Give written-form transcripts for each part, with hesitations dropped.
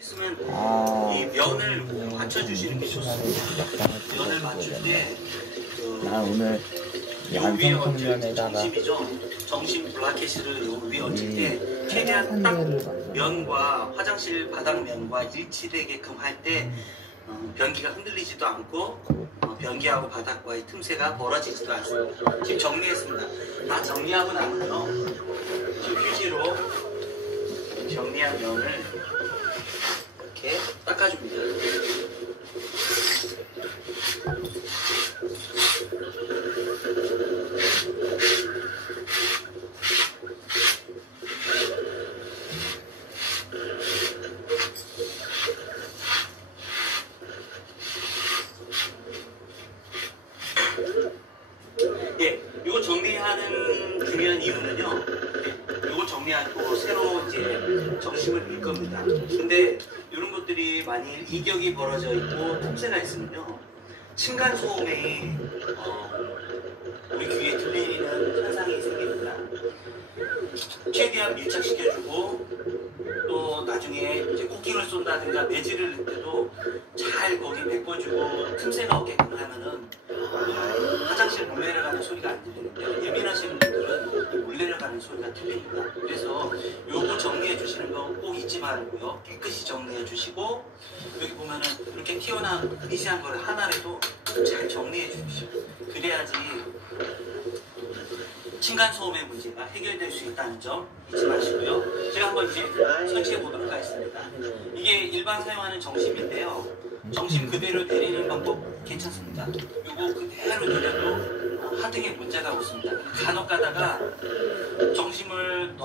있으면 이 면을 맞춰주시는 게 좋습니다. 면을 맞출 때 나 오늘 양성평면에다가 정심 블라켓을 요 위에 얹을 때 최대한 딱 면과 화장실 바닥면과 일치되게끔 할 때 변기가 흔들리지도 않고 변기하고 바닥과의 틈새가 벌어지지도 않습니다. 지금 정리했습니다. 다 정리하고 나면요, 지금 휴지로 정리한 면을 이렇게 닦아줍니다. 예, 이거 정리하는 중요한 이유는요, 이거 정리하고 새로 이제 정심을 밀 겁니다. 근데 이런 것들이 만일 이격이 벌어져 있고 틈새가 있으면요, 층간 소음이 우리 귀에 들리는 현상이 생깁니다. 최대한 밀착시켜주고, 또 나중에 이제 쿠킹을 쏜다든가 매질을 넣을 때도 잘 거기 메꿔주고 틈새가 없게끔 하면은 화장실 물 내려가는 소리가 안 들리는데요, 예민하시는 분들은 물 내려가는 소리가 들립니다. 그래서 요거 정리해 주시는 거 꼭 잊지 말고요, 깨끗이 정리해 주시고, 여기 보면은 이렇게 튀어나온 미세한 걸 하나라도 잘 정리해 주십시오. 그래야지 층간소음의 문제가 해결될 수 있다는 점 잊지 마시고요. 제가 한번 이제 설치해 보도록 하겠습니다. 이게 일반 사용하는 정심인데요, 정심 그대로 내리는 방법 괜찮습니다. 이거 그대로 내려도 하등에 문제가 없습니다. 간혹 가다가 정심을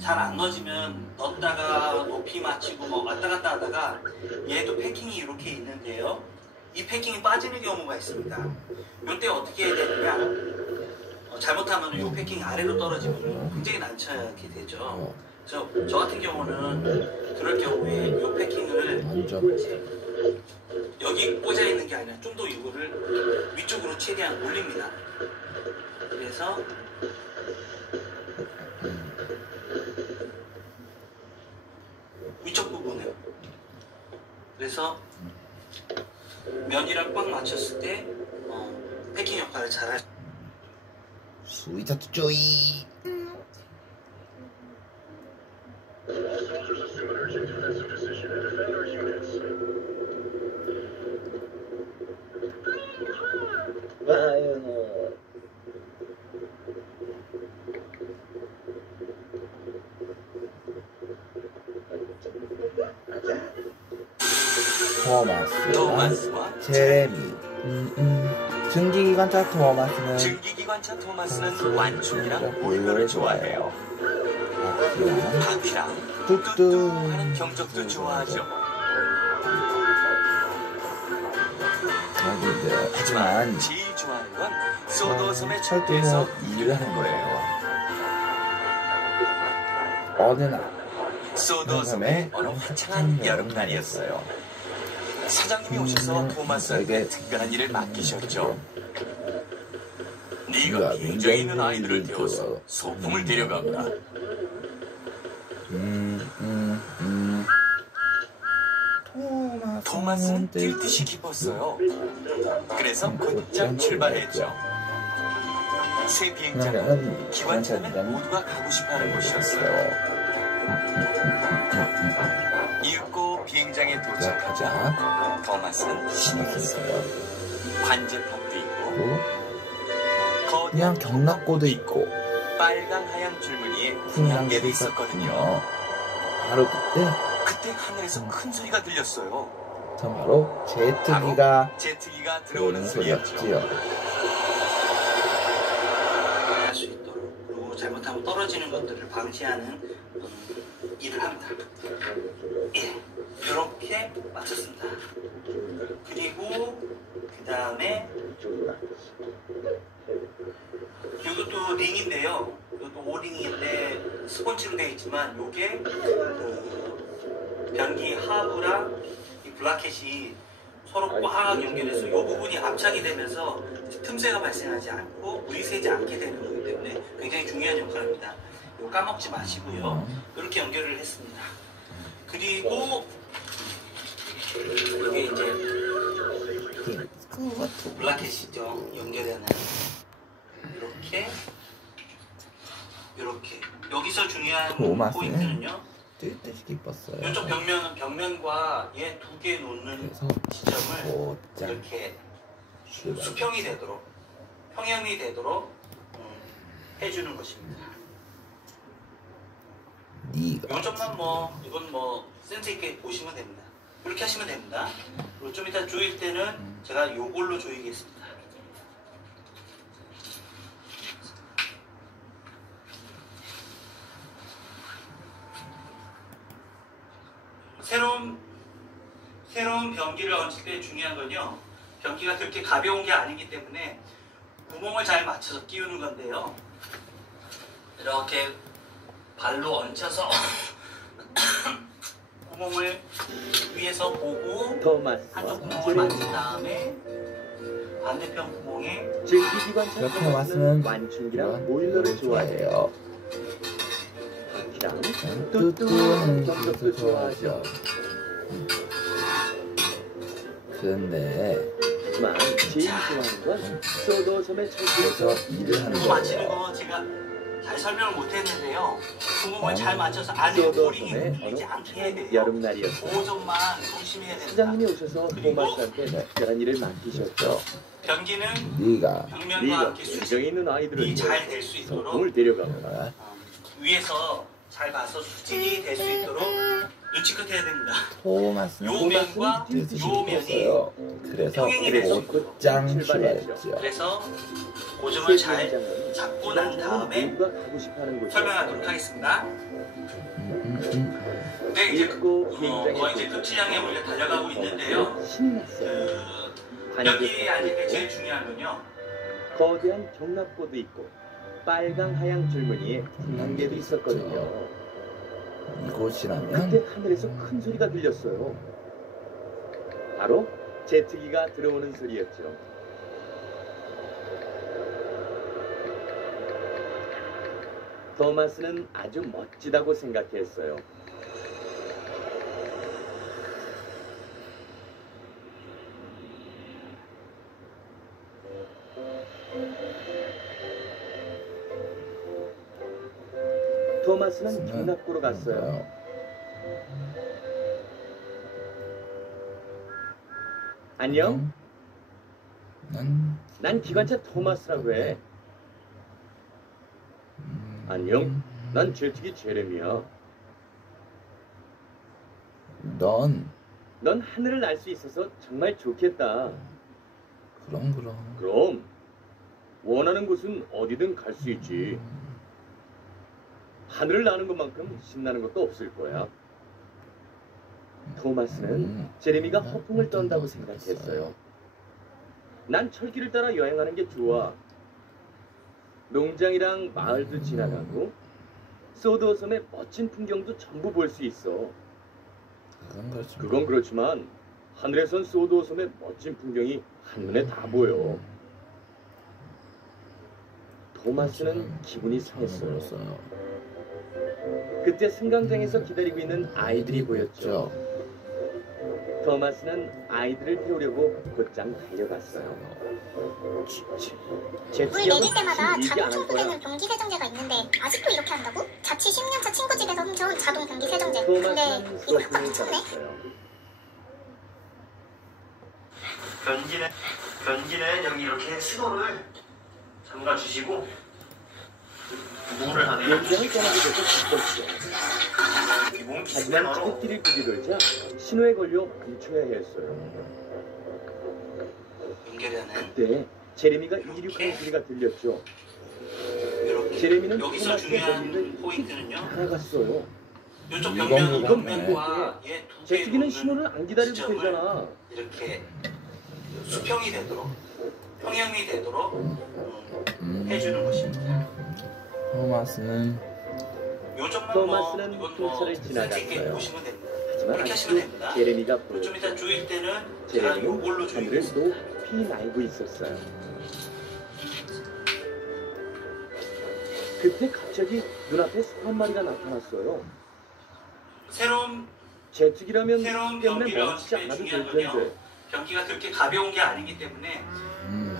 잘 안 넣어지면 넣었다가 높이 맞추고 뭐 왔다 갔다 하다가 얘도 패킹이 이렇게 있는데요, 이 패킹이 빠지는 경우가 있습니다. 이때 어떻게 해야 되느냐, 잘못하면 이 패킹이 아래로 떨어지면 굉장히 난처하게 되죠. 그래서 저 같은 경우는 그럴 경우에 이 패킹을 여기 꽂아 있는 게 아니라 좀 더 이거를 위쪽으로 최대한 올립니다. 그래서 위쪽 부분을, 그래서 면이랑 꽉 맞췄을 때 패킹 역할을 잘 할 수 있습니다. 스위트 쪼이. 토마스와 제레미. 증기기관차 토마스는 완충이랑 몰골을 좋아해요. 바퀴랑 뚜뚜 하는 경적도 좋아하죠. 하지만 제일 좋아하는 건 소도섬의 철도에서 일을 하는 거예요. 어느 날 소도섬의 어느 화창한 여름날이었어요. 사장님이 오셔서 토마스에게 특별한 일을 맡기셨죠. 네가 빙자에 있는 아이들을 태워서 소풍을 데려가거라. 토마스는 뛸 듯이 기뻤어요. 그래서 곧장 출발했죠. 새 비행장은 기관차는 모두가 가고 싶어하는 곳이었어요. 이윽고 비행장에 도착하자 토마스는 신이 났어요. 관제탑도 있고 그냥 경락고도 있고 빨강 하얀 줄무늬에 풍량계도 있었거든요. 바로 그때 하늘에서 큰 소리가 들렸어요. 바로 제트기가 들어오는 소리였죠. 할 수 있도록, 그리고 잘못하면 떨어지는 것들을 방지하는 일을 합니다. 예, 이렇게 맞췄습니다. 그리고 그 다음에 이것도 링인데요, 이것도 오링인데 스펀지로 되어 있지만 이게 변기 하부랑 이 블라켓이 서로 꽉 연결해서 이 부분이 압착이 되면서 틈새가 발생하지 않고 물이 새지 않게 되는 거기 때문에 굉장히 중요한 역할입니다. 이거 까먹지 마시고요. 이렇게 연결을 했습니다. 그리고 블라켓이죠. 연결하는 이렇게 여기서 중요한 토마스는 포인트는요. 뜻이 기뻤어요. 이쪽 벽면과 얘 두 개 놓는 그래서 지점을 곧장 이렇게 출발. 수평이 되도록 평형이 되도록 해주는 것입니다. 네가 요 점만 이건 센스 있게 보시면 됩니다. 이렇게 하시면 됩니다. 그리고 좀 이따 조일 때는 제가 요걸로 조이겠습니다. 새로운 변기를 얹을 때 중요한 건요. 변기가 그렇게 가벼운 게 아니기 때문에 구멍을 잘 맞춰서 끼우는 건데요. 이렇게 발로 얹혀서 구멍을 위에서 보고 한쪽 구멍을 만진 다음에 반대편 구멍에 증기기관차 이렇게 왔으면 완충기랑 보일러를 좋아해요. 기랑 뚜뚜는 경력도 좋아하죠. 근데 하지만 제일 좋아하는 건 소도섬의 철기에서 그래서 일을 하는 구멍 맞히는 거예요. 거 제가 잘 설명을 못했는데요. 구멍을 잘 맞춰서 안에 보링이 소도섬의 흔들리지 어느 않게 해야 돼요. 여름날이었어요. 5점만 조심해야 됩니다. 사장님이 오셔서 토마스한테 특별한 일을 맡기셨죠. 변기는 네가 벽면과 네가 함께 우정이 있는 아이들을 수직이 잘 될 수 있도록 소풍을 데려가고 뭐야? 위에서 잘 봐서 수직이 될 수 있도록 눈치껏 해야 됩니다. 토마스는 요 면과 뜻이 요 면이 기뻤어요. 그래서 평행이 돼서 곧장 출발했죠. 출발했죠. 그래서 고정을 잘 잡고 난 다음에 모두가 가고 싶어하는 곳이었어요. 설명하도록 하겠습니다. 네, 이제 읽고 거의 이제 끝을 향해 우리가 달려가고 있는데요. 신이 났어요. 여기 앉을 때 제일 중요한 건요. 거대한 경납고도 있고 빨강 하양 줄무늬에 단계도 있었거든요. 이곳이라면 그때 하늘에서 큰 소리가 들렸어요. 바로 제트기가 들어오는 소리였죠. 토마스는 아주 멋지다고 생각했어요. 토마스는 경납고로 갔어요. 안녕? 난 기관차 토마스라고 해. 안녕? 난 제트기 제레미야. 넌 넌 하늘을 날 수 있어서 정말 좋겠다. 그럼 그럼 원하는 곳은 어디든 갈 수 있지. 하늘을 나는 것만큼 신나는 것도 없을 거야. 토마스는 제레미가 허풍을 떤다고 생각했어요. 난 철길을 따라 여행하는 게 좋아. 농장이랑 마을도 지나가고 소도섬의 멋진 풍경도 전부 볼 수 있어. 그건 그렇지만 하늘에선 소도섬의 멋진 풍경이 한눈에 다 보여. 토마스는 기분이 상했어요. 그때 승강장에서 기다리고 있는 아이들이 보였죠. 토마스는 아이들을 태우려고 곧장 달려갔어요. 물 내릴 때마다 자동 청소되는 변기 세정제가 있는데 아직도 이렇게 한다고? 자취 10년차 친구 집에서 훔쳐온 자동 변기 세정제. 근데 이거 효과 미쳤네. 변기는 여기 이렇게 수도를 잠가 주시고 물을 하네요. 연장을 떠나게 돼서 기뻤죠. 몸 하지만 기스로 트럭길을 들이돌자 신호에 걸려 멈춰야 했어요. 연결하는 그때 제레미가 이륙하는 소리가 들렸죠. 이렇게 제레미는 여기서 토마스의 중요한 변기를 포인트는요. 알아갔어요. 이쪽 이건 벽면과 얘 두 개 제트기는 놓는 신호를 안 기다려도 지점을 되잖아. 이렇게 수평이 되도록 평형이 되도록 해주는 것입니다. 토마스는 요 점만 토마스는 이건 풍차를 센스 있게 지나갔어요. 보시면 됩니다. 하지만 이렇게 하시면 아직도 됩니다. 제레미가 좀 보였죠. 이따 조일 때는 제가 제레미는 요걸로 하늘을 조이겠습니다. 높이 날고 있었어요. 그때 갑자기 눈앞에 소 한 마리가 나타났어요. 새로운 제트기라면 새로운 때문에 경기를 멈추지 얻을 때 않아도 될 중요한 텐데. 건요. 변기가 그렇게 가벼운 게 아니기 때문에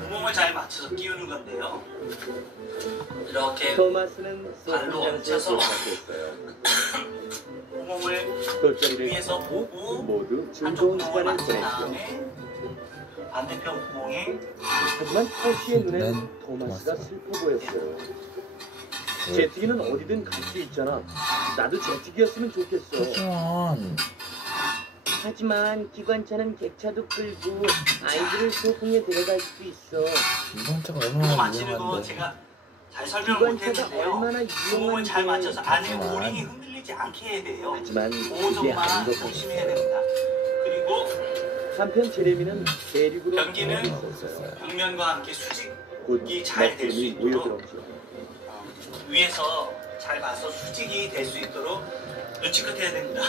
구멍을 잘 맞춰서 끼우는 건데요. 이렇게 토마스는 발로 소공장소에 얹혀서 도착했어요. 구멍을 돗자리를 위에서 펴고 보고 모두 한쪽 즐거운 구멍을 시간을 맞춘 보냈죠. 다음에 반대편 구멍에 하지만 토시의 눈엔 눈엔 토마스가 토마스. 슬퍼 보였어요. 제트기는 어디든 갈 수 있잖아. 나도 제트기였으면 좋겠어. 하지만 하지만 기관차는 객차도 끌고 아이들을 소풍에 데려갈 수도 있어. 기관차가 구멍 얼마나 맞추는 거 유명한데. 제가 잘 설명을 기관차가 못했는데요. 얼마나 구멍을 잘 유용한데. 맞춰서 안에 하지만 오링이 흔들리지 않게 해야 돼요. 하지만 그게 보호종만 아닌 것 조심해야 같았어요. 됩니다. 그리고 한편 제레미는 대륙으로 변기는 돌아가고 있었어요. 벽면과 함께 수직이 곧 잘 될 수 먹구름이 있도록 모여들었죠. 위에서 잘 봐서 수직이 될 수 있도록 눈치 끝해야 됩니다.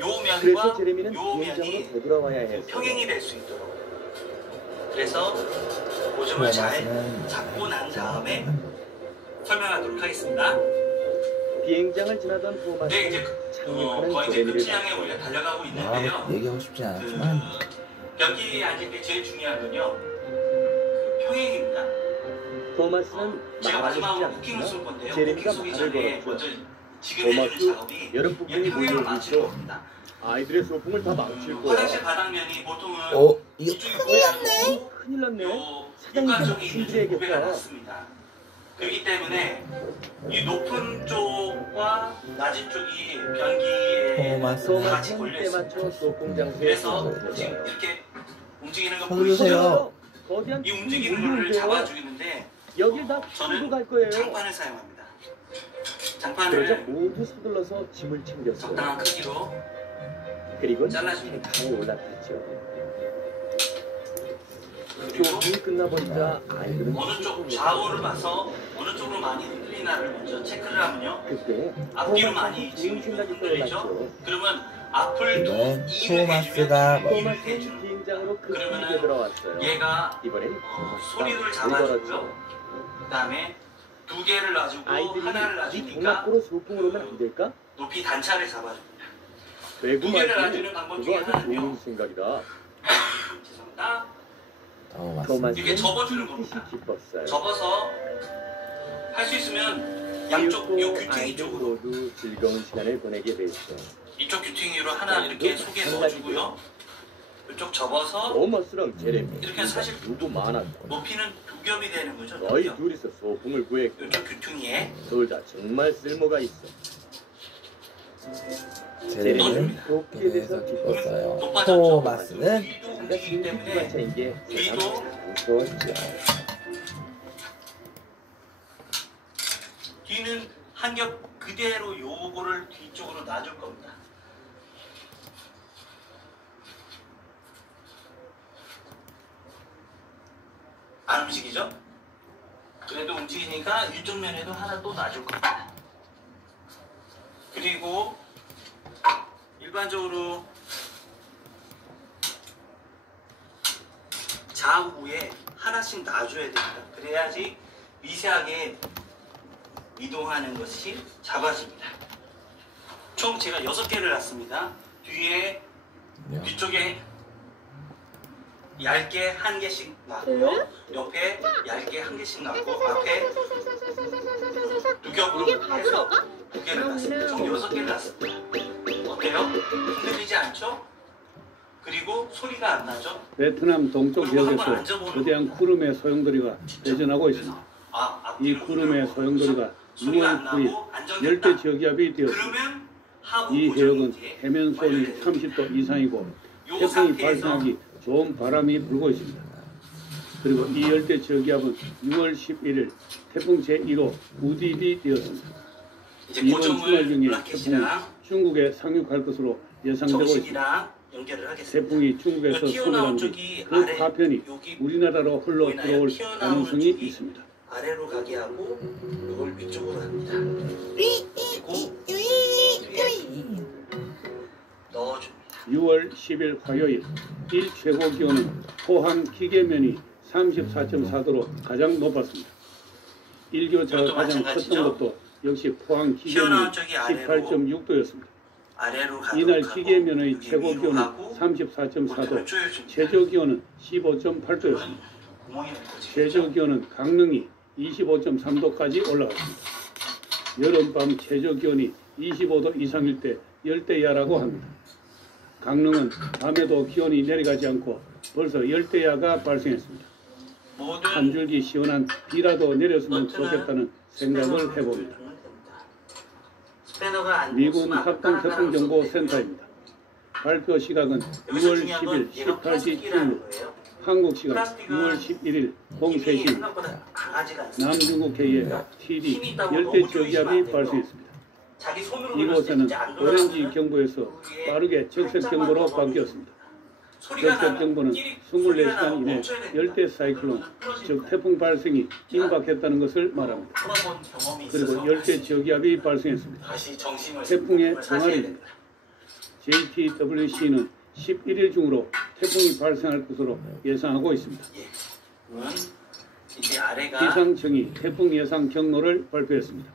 요 그래서 면과 제레미는 요 비행장으로 면이 되돌아와야 했어요. 평행이 될 수 있도록. 그래서 오줌을 잘 토마스는 잡고 난 다음에 설명하도록 하겠습니다. 비행장을 지나던 네, 토마스는 이제 착륙하는 거의 이제 제레미를 끝이 향해 봤어요. 우리가 달려가고 있는데요. 아, 얘기하고 싶진 않았지만 여기 앉을 때 제일 중요한 건요. 그 평행입니다. 토마스는 제가 말하고 싶지 마지막으로 쿠킹을 쏠 않지만 건데요. 제레미가 쿠킹 쏘기 말을 전에 걸었죠. 먼저 지금 해주는 토마스, 작업이 여름 폭풍이 이 평행을 몰려오고 맞추는 있어. 겁니다. 아이들의 소풍을 다 망칠 거야. 화장실 바닥면이 보통은 이거 이쪽이 큰일 났네. 큰일 났네. 요 사장님께 육가 쪽이 있는 말씀드려야겠다. 무게가 낮습니다. 그렇기 때문에 이 높은 쪽과 낮은 쪽이 변기에 토마스. 같이 토마스는 걸려 때 있습니다. 맞춰 소풍장소에 그래서 도착했어요. 지금 이렇게 움직이는 거 서두르세요. 보이시죠? 거대한 이 틈이 움직이는 거를 몰려오는데요. 잡아주겠는데 여길 다 저는 풀고 갈 거예요. 장판을 사용합니다. 그래서 장판을 모두 서둘러서 짐을 챙겼어요. 적당한 크기로 그리고 잘라줍니다. 강에 올라탔죠. 그리고 소풍이 끝나버리자 아이들은 어느 쪽 소풍에 좌우를 봐서 어느 쪽으로 많이 흔들리나를 먼저 체크를 하면요. 그때 앞뒤로 많이 토마스는 지금 좋은 생각이 흔들리죠. 떠올랐죠. 그러면 앞을 이건 2를 해주면 토마스가 2를 토마스는 해주는 비행장으로 급히 그러면은 되돌아왔어요. 얘가 이번엔 소리를 잡아주고요. 그 다음에 두 개를 놔주고 아이들이 하나를 이 놔주니까 동학구로 소풍을 오면 안 될까? 높이 단차를 잡아줍니다. 외국 두 개를 말씀이 놔주는 방법 그거 중에 아주 하나는요. 좋은 생각이다. 죄송합니다. 토마스. 토마스는 이게 접어주는 뜻이 겁니다. 기뻤어요. 접어서 할 수 있으면 양쪽 요 이웃도 귀퉁이 아이들 쪽으로 모두 즐거운 시간을 보내게 됐어. 이쪽 귀퉁이로 하나 이렇게 속에 넣어주고요. 이쪽 접어서 토마스랑 제레미 이렇게 사실 누구 많았고 높이는 두 겹이 되는 거죠. 두 너희 겹. 둘이서 소풍을 구했고 이쪽 귀퉁이에 둘 다 정말 쓸모가 있어. 제레미는 돕기에 이래서 대해서 기뻤어요. 높아졌죠. 토마스는 위도 자기가 움직이기 신기 때문에 기관차인 게 위도 세상 무서웠죠. 뒤는 한 겹 그대로 요거를 뒤쪽으로 놔줄 겁니다. 안 움직이죠? 그래도 움직이니까 이쪽 면에도 하나 또 놔줄 겁니다. 그리고 일반적으로 좌우에 하나씩 놔줘야 됩니다. 그래야지 미세하게 이동하는 것이 잡아집니다. 총 제가 6개를 놨습니다. 뒤에 뒤쪽에 얇게 한 개씩 놨고요. 옆에 얇게 한 개씩 놨고 앞에 두 겹으로 해서 2개를 놨습니다. 총 6개를 놨습니다. 어때요? 흔들리지 않죠? 그리고 소리가 안 나죠? 베트남 동쪽 그리고 한번 지역에서 앉아보는 거대한 겁니다. 구름의 소용돌이가 배전하고 그래서 있습니다. 앞뒤로 이 구름의 흔들고 소용돌이가 소리가 안 6월 9일 나고 안정됐다. 열대 저기압이 되었습니다. 그러면 하부 이 고정이 해역은 이제 해면 수온이 완료돼요. 30도 이상이고 요 태풍이 상태에서 발생하기 좋은 바람이 불고 있습니다. 그리고 이 열대 저기압은 6월 11일 태풍 제1호 우디비 되었습니다. 이제 이번 고정을 주말경에 태풍은 라켓이랑 중국에 상륙할 것으로 예상되고 있습니다. 정식이랑 연결을 하겠습니다. 태풍이 중국에서 튀어나온 소멸한 쪽이 뒤 그 아래 파편이 여기 우리나라로 흘러 보이나요? 들어올 튀어나오는 가능성이 쪽이 있습니다. 아래로 가게 하고 이걸 위쪽으로 합니다. 그리고 뒤에 넣어줍니다. 6월 10일 화요일 일 최고 기온은 포항 기계면이 34.4도로 가장 높았습니다. 일교차가 이것도 가장 마찬가지죠. 컸던 것도 역시 포항 기계면이 튀어나온 쪽이 아래로 18.6도였습니다. 아래로 가도록 이날 하고 시계면의 여기 최고 위로 기온은 가고 34.4도, 볼륨을 조여줍니다. 최저 기온은 15.8도였습니다. 구멍이 맺혀집니다. 최저 기온은 강릉이 25.3도까지 올라갔습니다. 여름밤 최저 기온이 25도 이상일 때 열대야라고 합니다. 강릉은 밤에도 기온이 내려가지 않고 벌써 열대야가 발생했습니다. 모든 한 줄기 시원한 비라도 내렸으면 너트는 좋겠다는 생각을 해봅니다. 스패너가 안 미군 있으면 합동 태풍정보센터입니다. 발표 시각은 여기서 6월 중요한 10일 건 얘가 18시 플라스틱이라는 충북, 거예요. 한국 시각 플라스틱은 6월 11일 힘이 03시 생각보다 강하지가 않습니다. 남중국해에 TD 힘이 있다고 열대 너무 조이시면 안 저기압이 돼요. 발생했습니다. 자기 손으로 이곳에는 눌렀을 때 안 오렌지 돌아가면 경보에서 거기에 빠르게 적색 살짝만 경보로 더 바뀌었습니다. 소리가 적색 나면 경보는 띠릭 소리가 24시간 나면 이내 멈춰야 됩니다. 열대 사이클론, 즉 태풍 발생이 임박했다는 것을 말합니다. 풀어본 경험이 그리고 있어서 열대 저기압이 발생했습니다. 다시 정심을 태풍의 사셔야 동아리 됩니다. JTWC는 11일 중으로 태풍이 발생할 것으로 예상하고 있습니다. 예. 그건 이제 아래가 기상청이 태풍 예상 경로를 발표했습니다.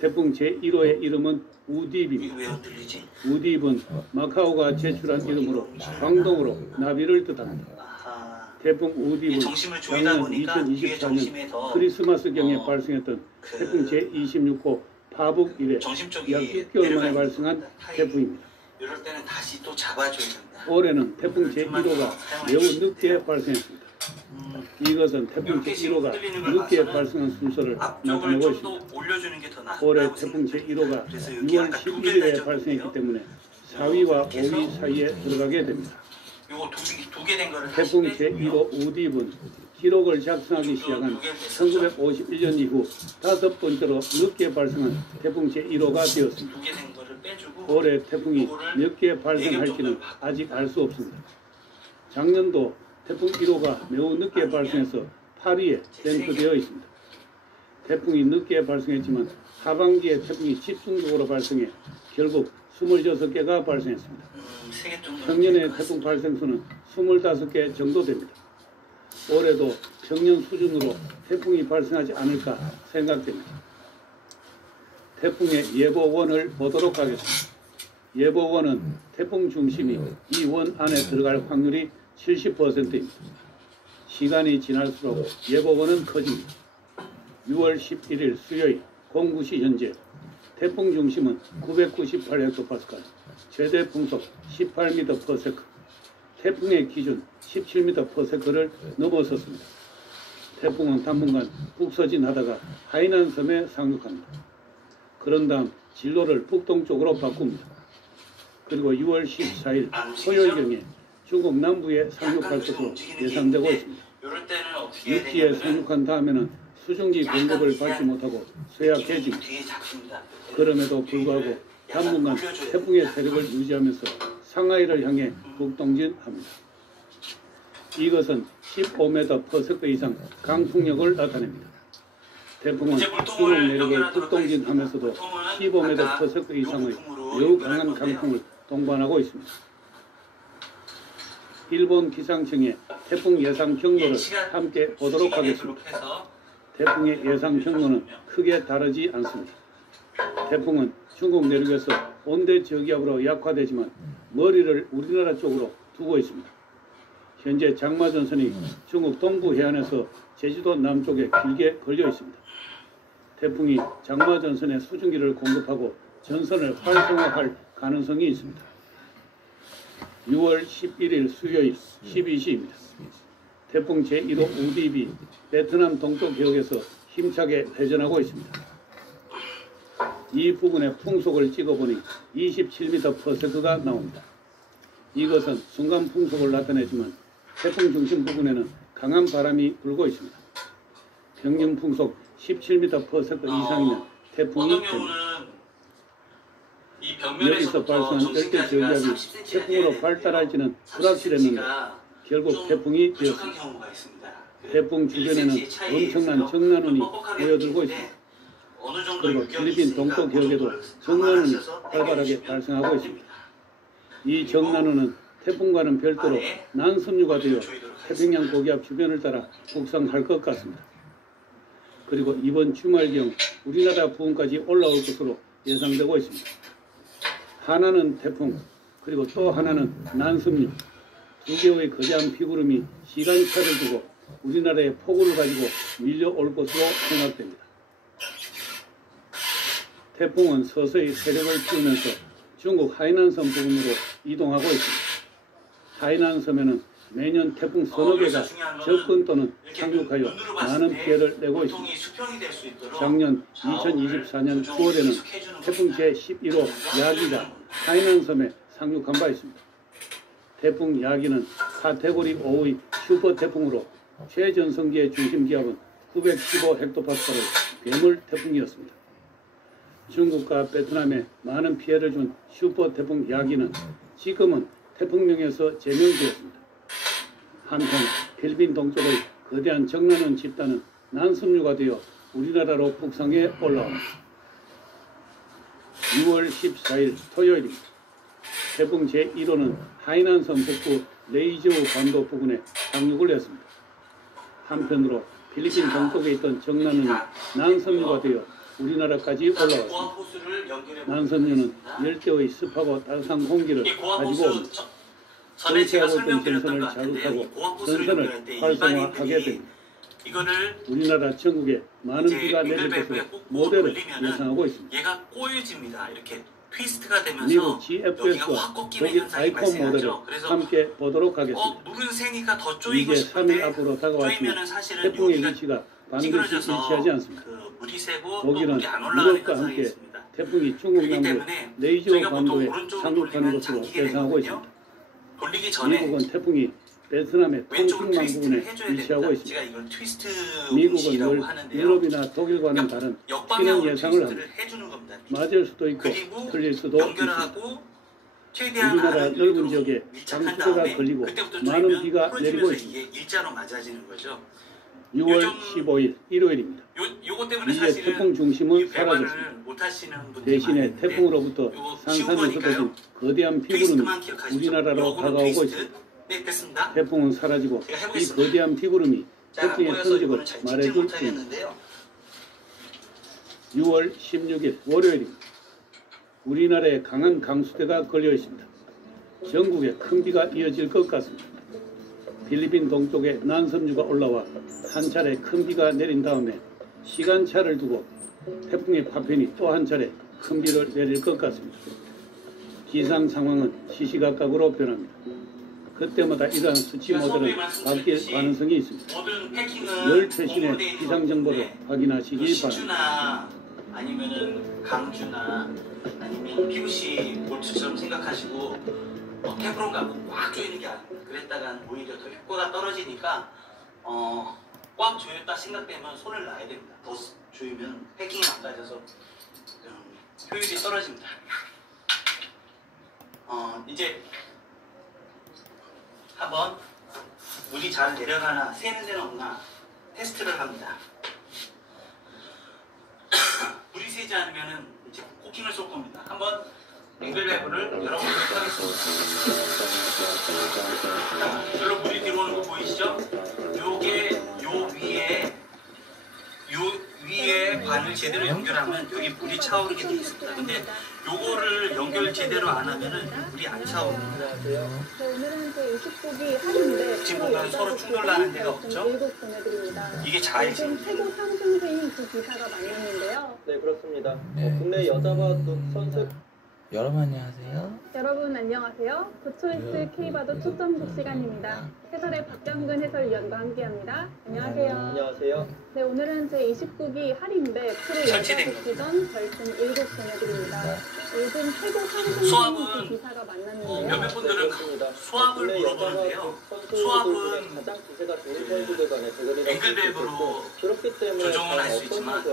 태풍 제1호의 이름은 우딥입니다. 이거 왜 흔들리지? 우딥은 마카오가 제출한 이름으로 광동으로 나비를 뜻합니다. 아하. 태풍 이게 우딥은 정심을 조이다 작년 보니까 뒤에 2024년 정심에 더 크리스마스경에 발생했던 그 태풍 제26호 파북 이래 정심 쪽이 약 6개월 만에 발생한 태풍입니다. 이럴 때는 다시 또 잡아줘야 된다. 올해는 태풍 제1호가 매우 늦게 발생했습니다. 이것은 태풍 제1호가 늦게 발생한 순서를 앞쪽을 나타내고 좀 있습니다. 더 올려주는 게 더 낫다. 올해 태풍 제1호가 6월 11일에 발생했기 때문에 4위와 5위 사이에 들어가게 됩니다. 요거 두개 된 거를 태풍 다시 빼주고요. 제1호 우딥은 기록을 작성하기 시작한 1951년 이후 5번째로 늦게 발생한 태풍 제1호가 되었습니다. 두 개 된 거를 빼주고 올해 태풍이 몇 개 발생할지는 아직 알 수 없습니다. 작년도 태풍 1호가 매우 늦게 발생해서 8위에 랭크되어 있습니다. 태풍이 늦게 발생했지만 하반기에 태풍이 집중적으로 발생해 결국 26개가 발생했습니다. 세개 정도. 평년의 태풍 발생수는 25개 정도 됩니다. 올해도 평년 수준으로 태풍이 발생하지 않을까 생각됩니다. 태풍의 예보원을 보도록 하겠습니다. 예보원은 태풍 중심이 이 원 안에 들어갈 확률이 70%입니다. 시간이 지날수록 예보원은 커집니다. 6월 11일 수요일 09시 현재 태풍 중심은 998헥토파스칼, 최대 풍속 18m/s, 태풍의 기준 17m/s를 넘어섰습니다. 태풍은 당분간 북서진하다가 하이난 섬에 상륙합니다. 그런 다음 진로를 북동쪽으로 바꿉니다. 그리고 6월 14일 토요일경에 중국 남부에 상륙할 것으로 예상되고 있습니다. 이럴 때는 어떻게 해야 육지에 되냐면은 상륙한 다음에는 수중기 공급을 받지 못하고 쇠약해집니다. 뒤에 잡힙니다. 그럼에도 불구하고 당분간 태풍의 세력을 유지하면서 상하이를 향해 북동진합니다. 이것은 15m/s 이상 강풍력을 나타냅니다. 태풍은 중국 내륙을 북동진하면서도 15m/s 이상의 매우 강한 강풍을 동반하고 있습니다. 일본 기상청의 태풍 예상 경로를 함께 보도록 하겠습니다. 태풍의 예상 경로는 크게 다르지 않습니다. 태풍은 중국 내륙에서 온대 저기압으로 약화되지만 머리를 우리나라 쪽으로 두고 있습니다. 현재 장마전선이 중국 동부 해안에서 제주도 남쪽에 길게 걸려 있습니다. 태풍이 장마전선에 수증기를 공급하고 전선을 활성화할 가능성이 있습니다. 6월 11일 수요일 12시입니다. 태풍 제1호 우딥이 베트남 동쪽 해역에서 힘차게 회전하고 있습니다. 이 부분의 풍속을 찍어보니 27m/s가 나옵니다. 이것은 순간 풍속을 나타내지만 태풍 중심 부근에는 강한 바람이 불고 있습니다. 평균 풍속 17m/s 이상이면 태풍이 어떤 됩니다. 경우는 이 여기서 발생한 열대 저기압이 태풍으로 발달할지는 불확실했는데 결국 태풍이 되었습니다. 태풍 주변에는 엄청난 정난운이 모여들고 있습니다. 그리고 필리핀 동쪽 해역에도 정난운이 활발하게 발생하고 있습니다. 이 정난운은 태풍과는 별도로 난섬유가 되어 태평양 고기압 주변을 따라 북상할 것 같습니다. 그리고 이번 주말경 우리나라 부근까지 올라올 것으로 예상되고 있습니다. 하나는 태풍, 그리고 또 하나는 난섬유. 두 개의 거대한 피구름이 시간차를 두고 우리나라의 폭우를 가지고 밀려올 것으로 생각됩니다. 태풍은 서서히 세력을 키우면서 중국 하이난섬 부근으로 이동하고 있습니다. 하이난섬에는 매년 태풍 서너 개가 접근 또는 상륙하여 많은 피해를 내고 있습니다. 작년 2024년 9월에는 태풍 제11호 야기가 하이난섬에 상륙한 바 있습니다. 태풍 야기는 카테고리 5의 슈퍼 태풍으로 최전성기의 중심기압은 915헥토파스칼의 괴물 태풍이었습니다. 중국과 베트남에 많은 피해를 준 슈퍼 태풍 야기는 지금은 태풍명에서 제명되었습니다. 한편 필리핀 동쪽의 거대한 정난원 집단은 난섬유가 되어 우리나라로 북상해 올라옵니다. 6월 14일 토요일입니다. 태풍 제1호는 하이난섬 북부 레이저우 반도 부근에 상륙을 했습니다. 한편으로 필리핀 동쪽에 있던 정난원이 난섬유가 되어 우리나라까지 올라왔습니다. 난섬유는 열대의 습하고 따뜻한 공기를 가지고 옵니다. 정체하고 있던 전선을 자극하고 전선을 활성화하게 됩니다. 우리나라 전국에 많은 비가 내릴 것으로 모델을 예상하고 있습니다. 얘가 꼬여집니다. 이렇게 트위스트가 되면서 미국 GFS와 독일 아이콘 모델을 함께 보도록 하겠습니다. 누른 새니까 더 쪼이고 이제 싶은데 3일 앞으로 다가왔지만 태풍의 위치가 반드시 일치하지 않습니다. 독일은 유럽과 함께 태풍이 중국 남부 레이저 반도에 상륙하는 것으로 예상하고 있습니다. 미국은 태풍이 베트남의 퐁핑만 부근에 위치하고 있습니다. 미국은 유럽이나 독일과는 다른 피는 예상을 합니다. 맞을 수도 있고 틀릴 수도 있습니다. 우리나라 넓은 지역에 장수대가 걸리고 많은 비가 내리고 있습니다. 6월 15일 일요일입니다. 이제 태풍 중심은 사라졌습니다. 대신에 태풍으로부터 산산이 흩어진 거대한 피구름이 우리나라로 다가오고 있습니다. 네, 됐습니다. 태풍은 사라지고 이 거대한 피구름이 태풍의 흔적을 말해줄 뿐입니다. 6월 16일 월요일입니다. 우리나라에 강한 강수대가 걸려 있습니다. 전국에 큰 비가 이어질 것 같습니다. 필리핀 동쪽에 난섬유가 올라와 한 차례 큰 비가 내린 다음에 시간차를 두고 태풍의 파편이 또 한 차례 큰 비를 내릴 것 같습니다. 기상 상황은 시시각각으로 변합니다. 그때마다 이러한 수치 모델은 바뀔 가능성이 있습니다. 열 최신의 기상 정보를 확인하시기 바랍니다. 아니면은 강주나 아니면 PVC 볼트처럼 생각하시고 테프론 갖고 꽉 조이는 게 아니고 그랬다간 오히려 더 효과가 떨어지니까 꽉 조였다 생각되면 손을 놔야 됩니다. 더 조이면 패킹이 망가져서 효율이 떨어집니다. 이제 한번 물이 잘 내려가나 새는 데는 없나 테스트를 합니다. 물이 새지 않으면 이제 코킹을 쏠 겁니다. 한번 앵글레버를 열어보도록 하겠습니다. 여기로 물이 들어오는 거 보이시죠? 요게 요 위에 관을 제대로 연결하면 여기 물이 차오르게 되어 있습니다. 근데 요거를 연결 제대로 안 하면은 물이 안 차오릅니다. 안녕하세요. 네, 오늘은 제 20국이 하루인데 지금 보면 서로 충돌나는 데가 없죠? 이게 잘 요즘 최고 상승세인 그 기사가 많았는데요. 네, 그렇습니다. 네. 국내 여자 바둑 선수 여러분 안녕하세요. 여러분 안녕하세요. 고초이스 K바둑 초점국 시간입니다. 해설의 박경근 해설위원과 함께합니다. 안녕하세요. 안녕하세요. 네, 오늘은 제 29기 할인배 프로 여자 복귀전 결승 7 보내드립니다. 요즘 최고 상승세인 그 기사가 많았는데요. 몇몇 분들은 수압을 물어보는데요. 수압은 가장 기세가 좋은 선수들 간의 대결이라고 앵글백으로 그렇기 때문에 조정은 할 수 있지만 네,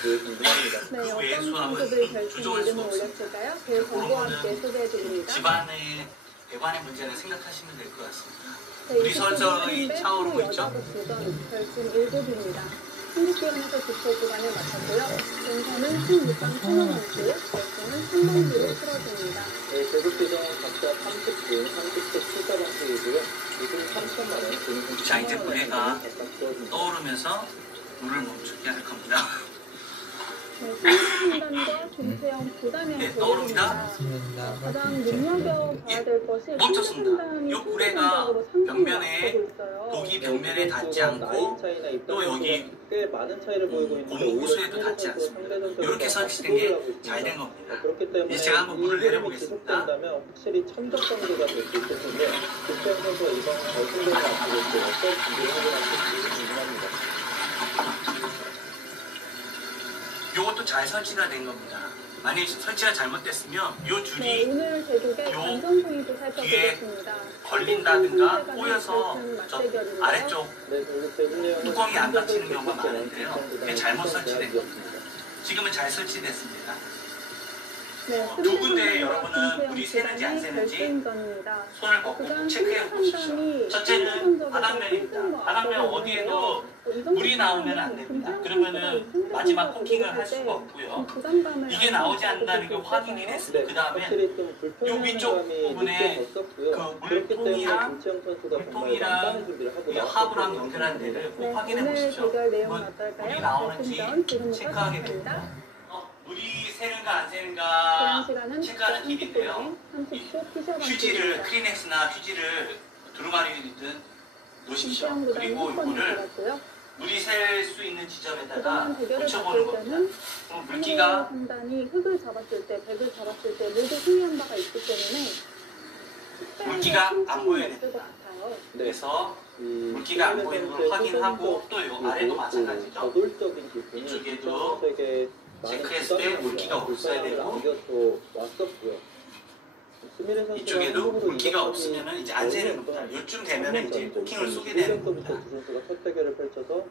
그 외의 어떤 수압은 선수들이 결승 조정할 수가 이름을 없습니다. 올렸을까요? 그 정보와 함께 소개해드립니다. 집안의 배관의 문제는 생각하시면 될 것 같습니다. 네, 우리 서서히 차오르고 있죠? 결승 7입니다. 한국기관에서 기초 구간을 맡았고요. 본선은 16강 토너먼트, 결승은 한번기로 치러집니다. 네, 결국 규정은 각자 30분, 30초 7가방 수이고요. 이금 3천만원, 자, 이제 무게가 떠오르면서 물을 멈추게 할 겁니다. 신뢰한단과 김태형 부단의 네, 떠오릅니다. 대결입니다. 가장 눈여겨봐야 될 것이 멈췄습니다. 신뢰한단이 요 구레가 상승 벽면에 앞서고 있어요. 독이 벽면에 닿지 않고 또 여기 꽤 많은 차이를 보이고 있는데 고무 구슬에도 닿지 않습니다. 이렇게 설치된 게 잘 된 겁니다. 그렇기 때문에 이제 제가 한번 물을 내려보겠습니다. 지속된다면 확실히 천적 경기가 될 수 있을 텐데 김태형 선수가 이번 결승전을 앞두고 또 어떤 준비를 하고 나올지 궁금합니다. 요것도 잘 설치가 된 겁니다. 만약에 설치가 잘못됐으면 요 네, 줄이 오늘 대국의 요 안전성의도 살펴보겠습니다. 걸린다든가 꼬여서 저 아래쪽 네, 그리고 대국 내용은 뚜껑이 안 닫히는 경우가 많은데요. 그게 잘못 설치된 겁니다. 지금은 잘 설치됐습니다. 네, 두 군데 여러분은 물이 새는지 안 새는지 손을 꼭 체크해 보십시오. 첫째는 바닥면입니다. 바닥면 어디에도 물이 나오면 안 됩니다. 그러면은 마지막 코킹을 할 수가 없고요. 이게 나오지 않는다는 게 확인이 됐으면 그 다음에 확실히 좀 요 위쪽 부분에 그 물통이랑 이 하부랑 연결한 데를 꼭 확인해 보십시오. 물이 나오는지 체크하게 됩니다. 물이 새는가 안 새는가 체크하는 팁인데요. 휴지를 크리넥스나 휴지를 두루마리든 놓으십시오. 그리고 이거를 물이 셀 수 있는 지점에다가 묻혀보는 겁니다. 그럼 물기가 판단이 흙을 잡았을 때, 백을 잡았을 때 모두 승리한 바가 있기 때문에 물기가 안 보여야 될것 됩니다. 같아요. 그래서 물기가 안 보이는 걸 확인하고 또 요 아래도 마찬가지죠. 저돌적인 기분이 이쪽에도 되게 체크했을 때 물기가 없어야 되고 왔었고요. 이쪽에도 물기가 없으면 이제 안 새는 겁니다. 요쯤 되면 이제 코킹을 쏘게 되는 겁니다. 두 선수가 첫 대결을 펼쳐서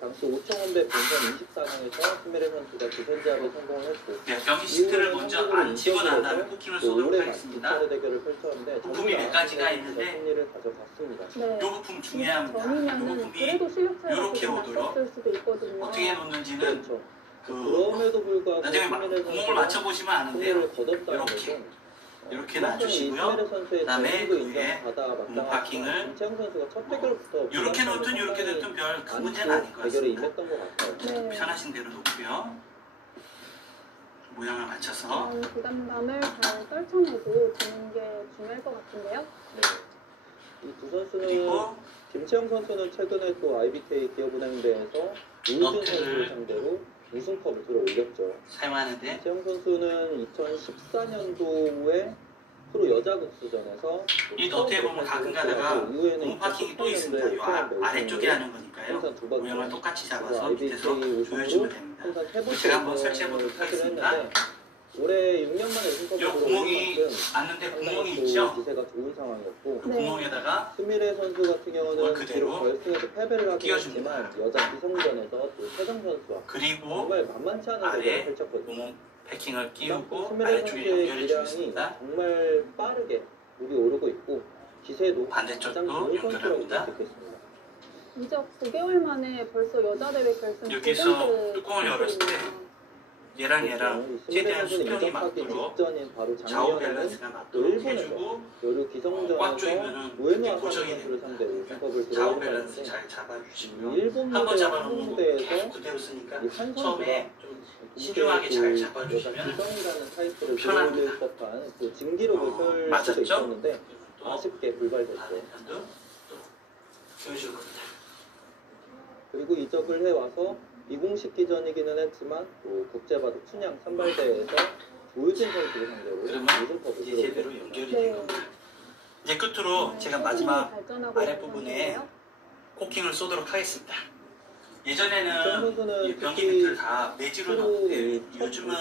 당시 5,000원대 본선 24강에서 스미레 선수가 디펜자로 성공을 했고 네, 경기 시트를 먼저 안 치고 난 다음에 코킹을 쏘도록 하겠습니다. 대결을 펼쳤는데 부품이 몇 가지가 있는데 승리를 가져갔습니다. 네. 요 부품 중요합니다. 요 전이면은 부품이 그래도 실력 차이가 요렇게 조금 오도록 났을 수도 있거든요. 어떻게 놓는지는 그렇죠. 그 그럼에도 불구하고 나중에 구멍을 맞춰보시면 아는데요. 승리를 거뒀다는 요렇게. 것은 이렇게 놔주시고요. 그다음에 그 위에 파킹을 김채영 선수가 첫 대결부터 이렇게 놓든 이렇게 놓든 별 큰 문제는 아닌 것 대결에 같습니다. 임했던 것 같아요. 네. 편하신 대로 놓고요. 모양을 맞춰서 이런 부담감을 잘 떨쳐내고 주는 게 중요할 것 같은데요. 이 두 선수는 그리고 김채영 선수는 최근에 또 IBK 기업은행대에서 우유준 너트를 선수를 상대로 우승컵을 들어 올렸죠. 사용하는데 김채영 선수는 2014년도에 프로 여자 국수전에서 이 너트에 보면 가끔 가다가 고무 파킹이 또 있습니다. 요 아래쪽에 하는 거니까요. 모양을 똑같이 잡아서 밑에서 조여주면 됩니다. 제가 한번 설치해 보도록 하겠습니다. 올해 6년 만에 우승컵을 요 구멍이 맞는데 구멍이 있죠? 기세가 좋은 상황이었고 그 구멍에다가 스미레 선수 같은 경우는 그걸 그대로 결승에서 패배를 하긴 끼워줍니다. 했지만 여자 기성전에서 또 최정 선수와 그리고 정말 만만치 않은 아래 대결을 펼쳤거든요. 고무 패킹을 끼우고 스미레 아래쪽에 선수의 연결해 기량이 주겠습니다. 정말 빠르게 물이 오르고 있고 기세도 반대쪽도 가장 좋은 선수라고 연결합니다. 볼수 있겠습니다. 이적 9개월 만에 벌써 여자 대회 결승 여기서 두 번째 뚜껑을 열었을 때 얘랑 얘랑 최대한 수평이 맞도록 직전인 바로 좌우 작년에는 밸런스가 또 맞도록 일본에서 해주고 여류 꽉 기성전에서 조이면은 우에노 이렇게 아사 고정이 선수를 됩니다. 상대로 우승컵을 좌우 들어오게 밸런스 되는데 잘 잡아주시고요. 일본 한 번 무대 잡아놓고 계속 한국대에서 그대로 쓰니까 이 한 처음에 선수가 좀 신중하게 잘 잡아주시면 기성이라는 타이틀을 편합니다. 들어올 법한 그 진기록을 펼 수도 맞았죠? 있었는데 또 아쉽게 불발됐죠. 반대편도 또 보여줄 겁니다. 그리고 이적을 해와서 미공식 기전이기는 했지만 또 국제바둑 춘향 선발대회에서 조유진 선수를 상대로 그러면 우승컵을 이제 제대로 들어올렸습니다. 연결이 네. 된 겁니다. 이제 끝으로 제가 마지막 아랫부분에 코킹을 쏘도록 하겠습니다. 예전에는 이 변기 밑을 다 매지로 넣었는데 요즘은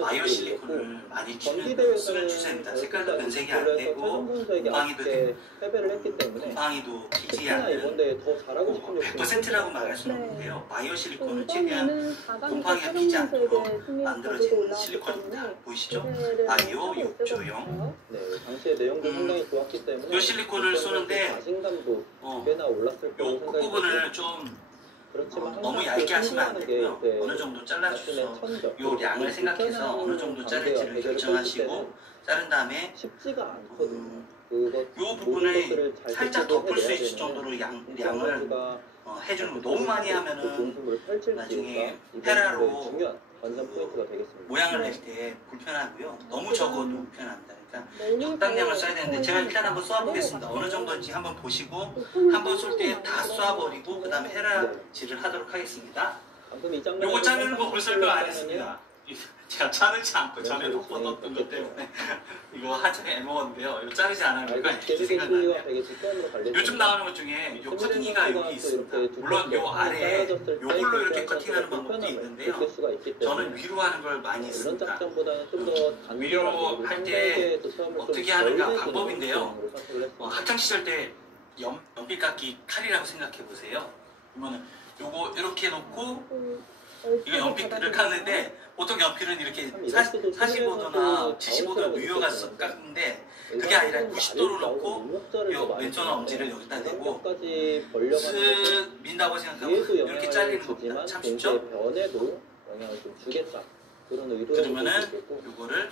마이어 실리콘을 많이 쓰는 추세입니다. 색깔도 변색이 안 되고 곰팡이도 되고 패배를 했기 때문에 곰팡이도 튀지 특히나 않는 이번에 더 잘하고 싶은 100%라고 말할 수는 네. 없는데요. 마이어 실리콘은 최대한 이번에는 4강에서 곰팡이가 최종 피지 선수에게 않도록 승리의 만들어진 거두고 올라왔기 실리콘입니다. 때문에 보이시죠? 기대를 마이오 하고 있을 것 6조용. 같아요. 네, 당시의 내용도 상당히 좋았기 때문에 요 실리콘을 쏘는데 자신감도 어, 꽤나 올랐을 요 거라고 생각이 끝부분을 좀 그렇지만 너무 얇게 하시면 안 되고요. 어느 정도 잘라주셔서 요 양을 생각해서 어느 정도 자를지를 결정하시고 자른 다음에 쉽지가 않거든요. 요 부분을 살짝 덮을 수 있을 정도로 양을 해주는 거. 너무 많이 하면은 나중에 헤라로 중요한 관전 포인트가 되겠습니다. 모양을 낼 때 불편하고요. 너무 적어도 불편합니다. 그러니까 적당량을 써야 되는데 제가 일단 한번 쏴보겠습니다. 어느 정도인지 한번 보시고 한번 쏠 때 다 쏴버리고 그 다음에 헤라질을 하도록 하겠습니다. 요거 자르는 거 볼 설명 안 했습니다. 제가 자르지 않고 전에 덮어뒀던 것 때문에 이거 한참 애먹었는데요. 이거 자르지 않으니까 이렇게 생각나네요. 요즘 나오는 것 중에 요 커팅기가 여기 있습니다. 물론 요 아래에 요걸로 이렇게 커팅하는 방법도 있는데요. 저는 위로 하는 걸 많이 씁니다. 위로 할 때 어떻게 하는가 방법인데요. 학창시절 때 연필 깎기 칼이라고 생각해 보세요. 그러면 요거 이렇게 놓고 이거 연필을 깎는데 보통 연필은 이렇게 45도나 75도 누워가서 깎는데 그게 아니라 90도로 놓고 요 왼손 엄지를 여기다 대고 쓱 민다고 생각하고 이렇게 잘리는 겁니다. 참 쉽죠? 그러면은 요거를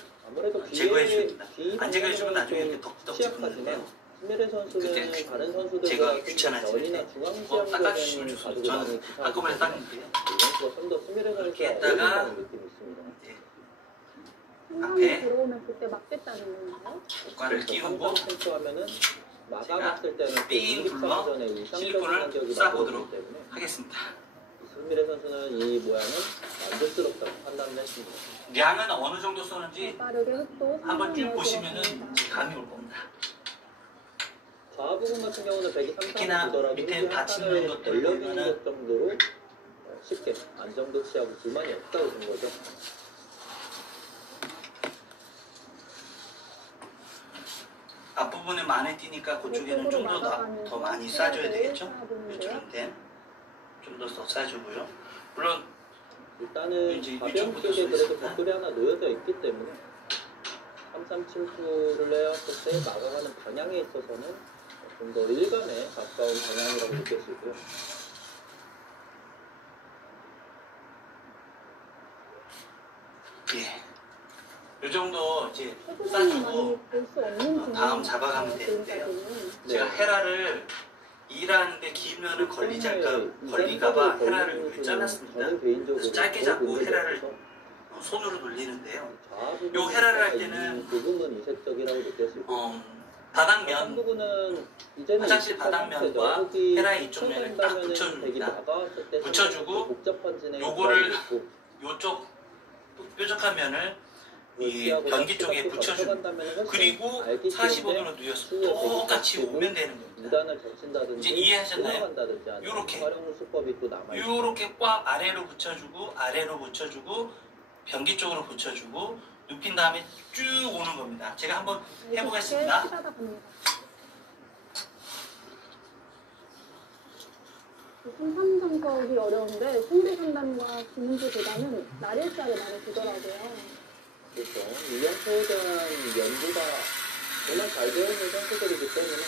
제거해 줍니다. 안 제거해 주면 나중에 이렇게 덕지덕지 붙는데요. 스미레 선수는 다른 선수들과 제가 귀찮아지는데 이거 닦아주시면 좋습니다. 저는 한꺼번에 닦는데요. 이렇게 했다가 앞에 들어오면 그때 맞겠다는 건가요? 고가를 끼우고 마감했을 때는 삥 둘러 실리콘을 쏴보도록 하겠습니다. 스미레 선수는 이 모양은 만족스럽다고 판단을 했습니다. 양은 어느 정도 쏘는지 빠르게 흡도 한번 쭉 보시면은 감이 올 겁니다. 좌 부분 같은 경우는 123 특히나 보더라도 밑에 받치는 것들 보면은 정도로 쉽게 안정도 취하고 불만이 없다고 본 거죠. 앞부분에 많이 띄니까 그쪽에는 좀 더 많이 쏴줘야 되겠죠? 요처럼 좀 더 쏴주고요. 물론 일단은 이제 가벼운 위쪽부터 쪽에 그래도 쏘겠습니다. 벽돌이 하나 놓여져 있기 때문에 3-3 침투를 해왔을 때 나가가는 방향에 있어서는 좀 더 일감에 가까운 방향이라고 느껴지고요. 예. 이 정도 이제 쏴주고 다음 잡아가면 되는데요. 제가 헤라를 일하는데 길면은 걸리까봐 헤라를 이렇게 잘랐습니다. 그래서 짧게 잡고 헤라를 손으로 돌리는데요. 요 헤라를 할 때는 부분은 이색적이라고 느꼈을 바닥면, 화장실 바닥면과 헤라의 이쪽 면을 딱 붙여줍니다. 붙여주고 요거를 요쪽 뾰족한 면을 이 변기 쪽에 붙여줍니다. 그리고 45도로 누워서 똑같이 오면 되는 겁니다. 이제 이해하셨나요? 요렇게 꽉 아래로 붙여주고 변기 쪽으로 붙여주고 눕힌 다음에 쭉 오는 겁니다. 제가 한번 해보겠습니다. 삼삼점석이 어려운데 승리 상담과 김은주보다는 날일자를 많이 두더라고요. 그렇죠. 유영표에 대한 연구가 정말 잘 되어 있는 선수들이기 때문에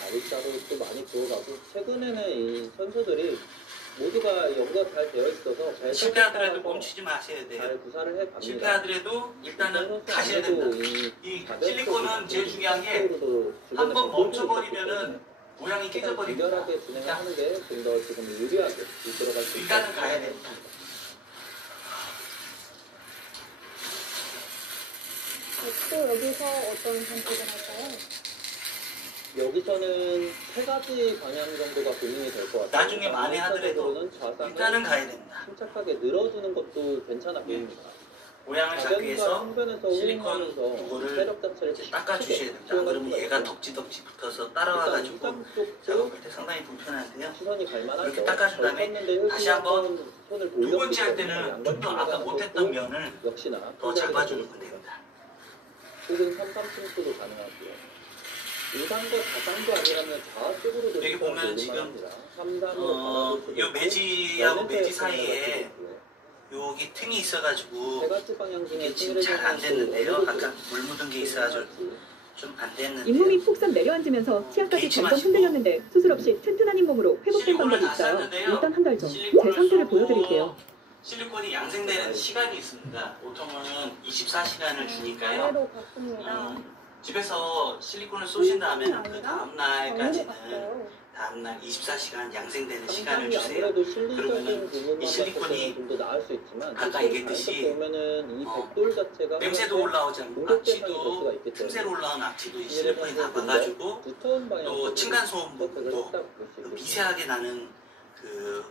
나리자로 또 많이 들어가고 최근에는 이 선수들이 모두가 연구가 잘 되어 있어서 실패하더라도 멈추지 마셔야 돼요. 잘 구사를 해갑니다. 실패하더라도 일단은 가셔야 된다. 이 실리콘은 제일 중요한 게 한 번 멈춰버리면은 모양이 깨져버립니다. 간결하게 진행하는 게 좀 더 지금 유리하게 들어갈 수 있다. 일단은 가야 됩니다. 또 여기서 어떤 선택을 할까요? 여기서는 세 가지 방향 정도가 고민이 될 것 같아요. 나중에 많이 하더라도 일단은 가야 됩니다. 침착하게 늘어주는 것도 괜찮아 보입니다. 모양을 잡기 위해서 실리콘 이거를 세력 자체를 닦아주셔야 됩니다. 그러면 얘가 덕지덕지 붙어서 따라와가지고 작업할 때 상당히 불편한데요. 시선이 갈 만하죠. 이렇게 닦아준 다음에 다시 한번 두 번째 할 때는 좀 더 아까 못했던 면을 역시나 더 잡아주는 건 됩니다. 혹은 3-3 침투도 가능하고요. 이상도 자상도 아니라면 좌쪽으로도 여기 보면 지금 요 매지하고 매지 사이에 여기 틈이 있어가지고 이게 지금 잘 안 됐는데요. 아까 물 묻은 게 있어가지고 좀 안 됐는데 잇몸이 푹 내려앉으면서 치아까지 점점 흔들렸는데 수술 없이 튼튼한 잇몸으로 회복된 방법이 있어요. 일단 한 달 전 제 상태를 보여드릴게요. 실리콘이 양생되는 시간이 있습니다. 보통은 24시간을 주니까요. 아래로 갔습니다. 집에서 실리콘을 쏘신 다음에는 그 다음 날까지는 갔어요. 다음날 24시간 양생되는 시간을 상당히 주세요. 아무래도 실리적인 그러면은 부분만 이 실리콘이 좀 더 나을 수 있지만 아까 실제로 얘기했듯이 보면은 이 백돌 자체가 냄새도 올라오지 않고 공격 대상이 될 수가 악취도 있기 때문에 틈새로 올라온 악취도 이 실리콘이 다 막아주고 두터운 또 층간소음도 미세하게 나는 그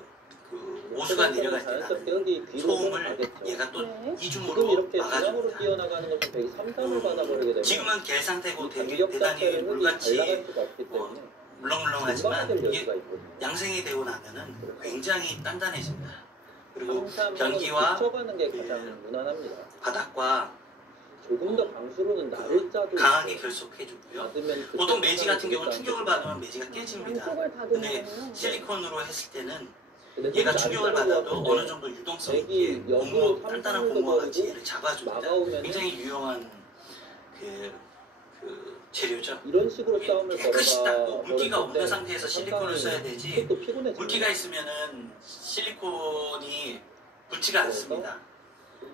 오수가 내려갈 때 나는 소음을 얘가 또 네. 이중으로 이렇게 중앙으로 막아줍니다. 뛰어나가는 것은 되게 삼삼을 받아버리게 되면 지금은 겔 상태고 대단히 자체를 물같이 잘 나갈 수가 없기 때문에 물렁물렁하지만 금방 될 이게 여지가 있거든요. 양생이 되고 나면은 굉장히 단단해집니다. 그리고 삼삼은 변기와 붙여가는 게 그 가장 무난합니다. 바닥과 조금 더 강수로는 나를 짜도 강하게 결속해주고요. 받으면 그 보통 매지 같은 경우는 일단 충격을 받으면 매지가 깨집니다. 양쪽을 근데 닫으면 실리콘으로 했을 때는 근데 얘가 좀 충격을 안 받아도 들어가는데 어느 정도 유동성 여기 있게 여기로 단단한 삼삼으로 고무와 같이 버리고 얘를 잡아줍니다. 막아오면은 굉장히 유용한 그 재료죠. 이런 식으로 싸움을 깨끗이 닦고 걸어가 물기가 없는 버릴 때 상태에서 실리콘을 써야 되지 또 피곤해집니다. 물기가 있으면은 실리콘이 붙지가 않습니다.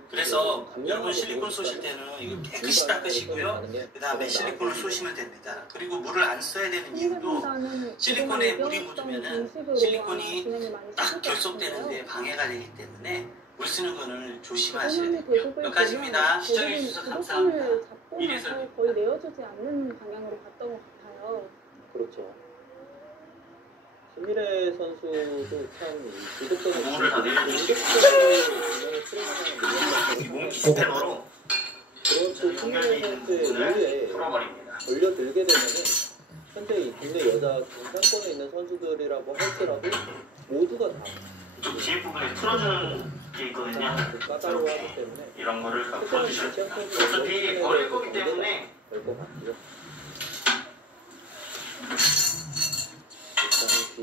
그래서 여러분 실리콘 쏘실 때는 이거 깨끗이 닦으시고요. 그 다음에 실리콘을 쏘시면 됩니다. 그리고 물을 안 써야 되는 이유도 실리콘에 물이 묻으면은 실리콘이 딱 결속되는데 방해가 되기 때문에 물 쓰는 거는 조심하셔야 돼요. 몇 가지입니다. 시청해주셔서 감사합니다. 이래서 거의 내어주지 않는 방향으로 갔던 것 같아요. 그렇죠. 김미래 선수도 참 구독자들 공을 다 내려주시고 몽키 스패너로 그런 또 김미래 선수의 룰에 풀어버립니다. 걸려들게 되면은 현재 이 국내 여자 경상권에 있는 선수들이라고 할지라도 모두가 다 좀 뒤에 부분에 풀어주는 게 있거든요. 까다로워하기 때문에 이런 거를 딱 특별히 풀어주셔야 지체형 됩니다. 선수는 어차피 버릴 거기 때문에 될것 같고요.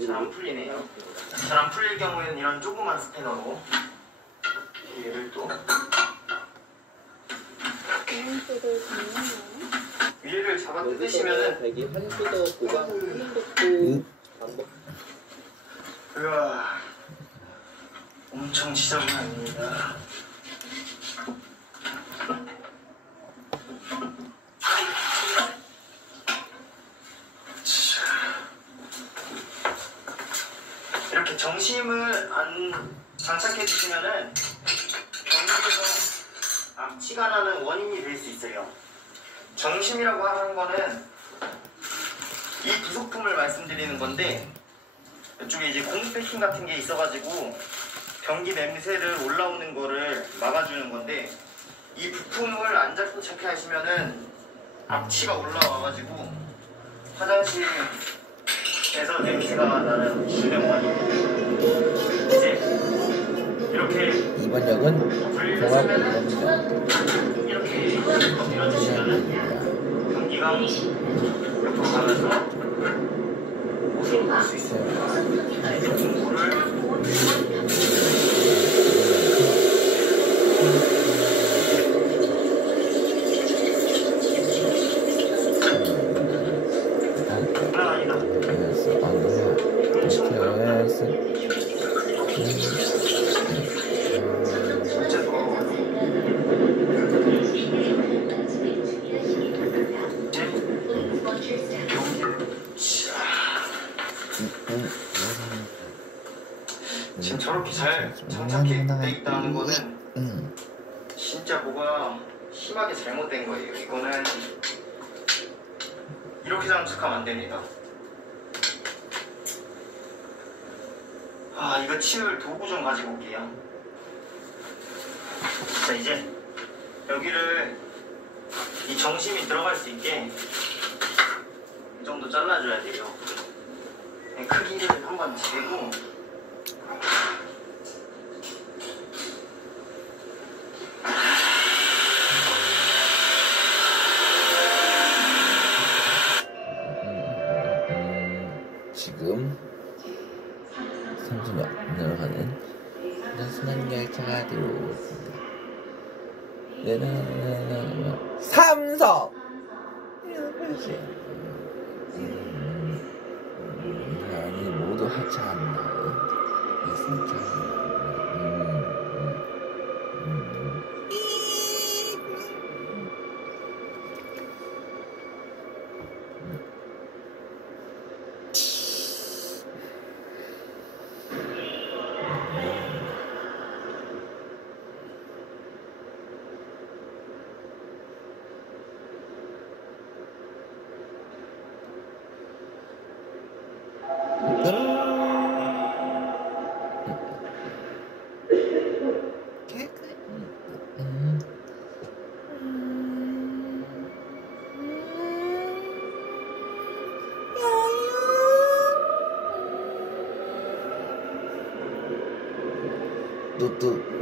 잘 안 풀리네요. 잘 안 풀릴 경우에는 이런 조그만 스패너로 얘를 또 오른쪽을 잡나요? 위를 잡아 뜯으시면은 백이 한수 더 보강하는 것도 방법. 우와 엄청 지저분 아닙니다. 이렇게 정심을 안 장착해 주시면은 변기에서 악취가 나는 원인이 될 수 있어요. 정심이라고 하는 거는 이 부속품을 말씀드리는 건데 이쪽에 이제 고무 패킹 같은 게 있어가지고 변기 냄새를 올라오는 거를 막아주는 건데 이 부품을 안 잡고 착용하시면은 악취가 올라와가지고 화장실에서 냄새가 나는 주된 원인입니다. 이제 이렇게 이번 역은 종합공원역 이렇게 밀어주시면은 변기가 옆으로 가면서 옷을 볼 수 있어요. 물을 지금 저렇게 잘 장착이 돼 있다는 거는 진짜 뭐가 심하게 잘못된 거예요. 이거는 이렇게 장착하면 안 됩니다. 아, 이거 치울 도구 좀 가지고 올게요. 자, 이제 여기를 이 정심이 들어갈 수 있게 이 정도 잘라줘야 돼요. 크기를 한번 재고 지금 삼성역으로 가는 순환 열차가 들어오고 있습니다. 내는 삼성 그렇지. 아니 모두 하찮나. 진짜.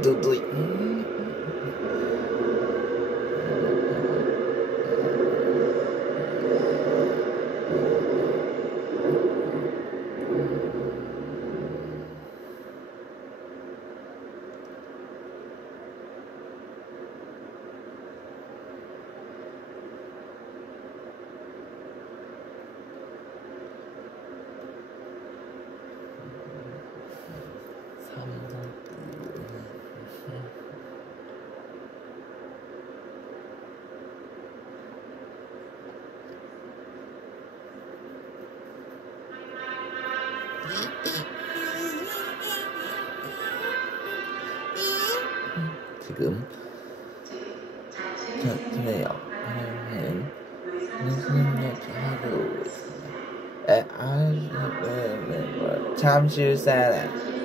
누누누누 지금 전투네요. 무슨 얘기 하고 잠시 사람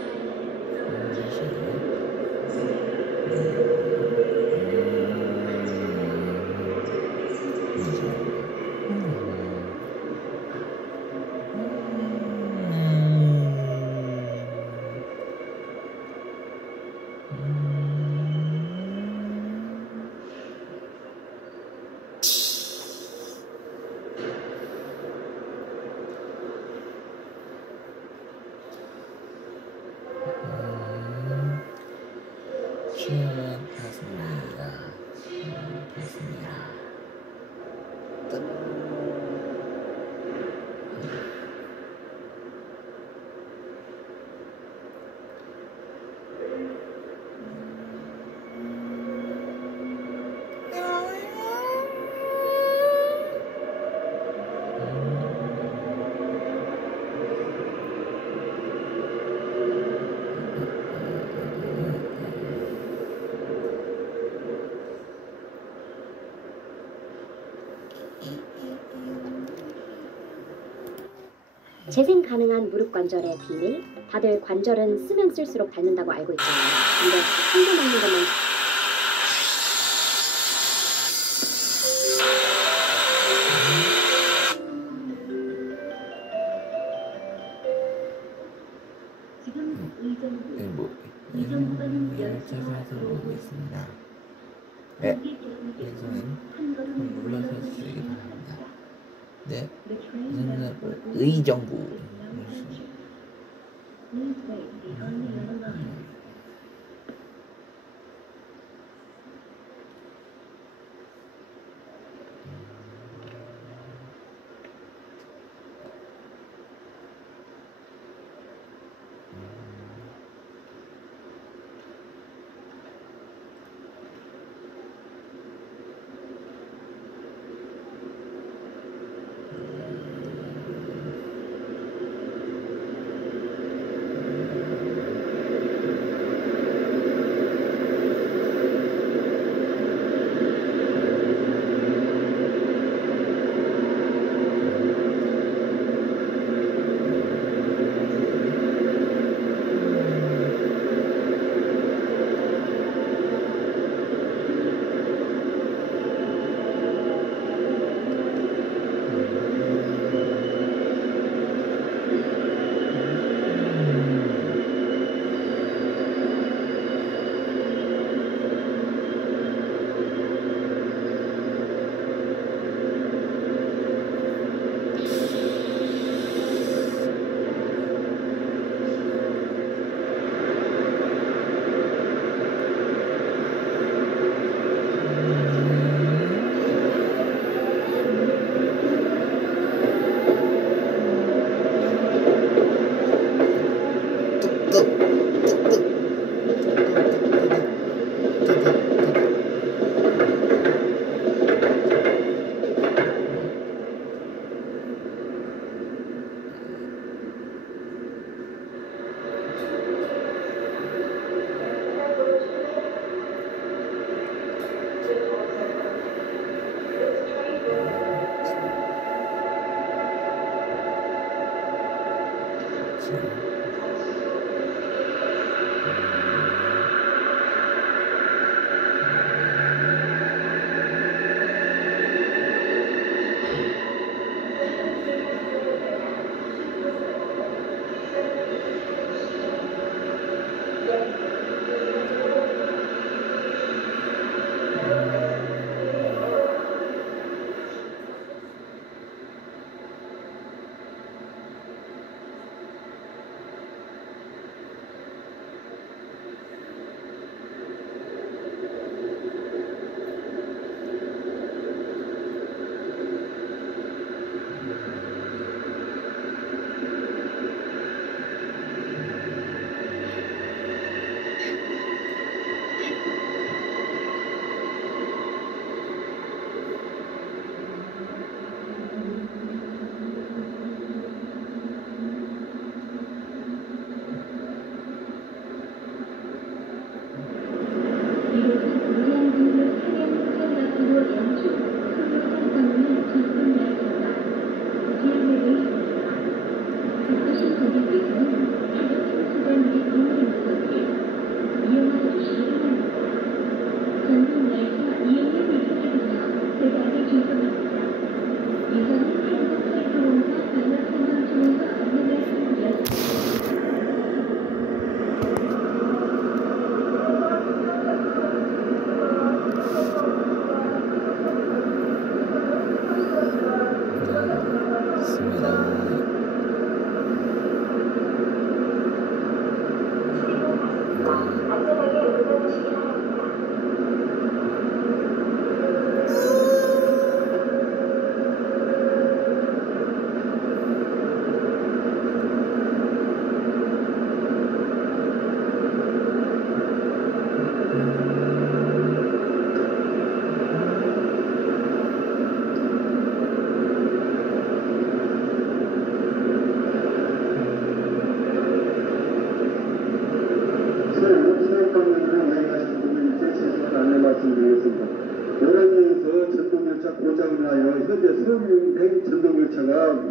재생 가능한 무릎 관절의 비밀. 다들 관절은 쓰면 쓸수록 닳는다고 알고 있잖아요. 근데 한개 먹는 것만 열차가 들어오고 있습니다. 네, 여기서는 눌러서 주시기 바랍니다. 네, 의정부.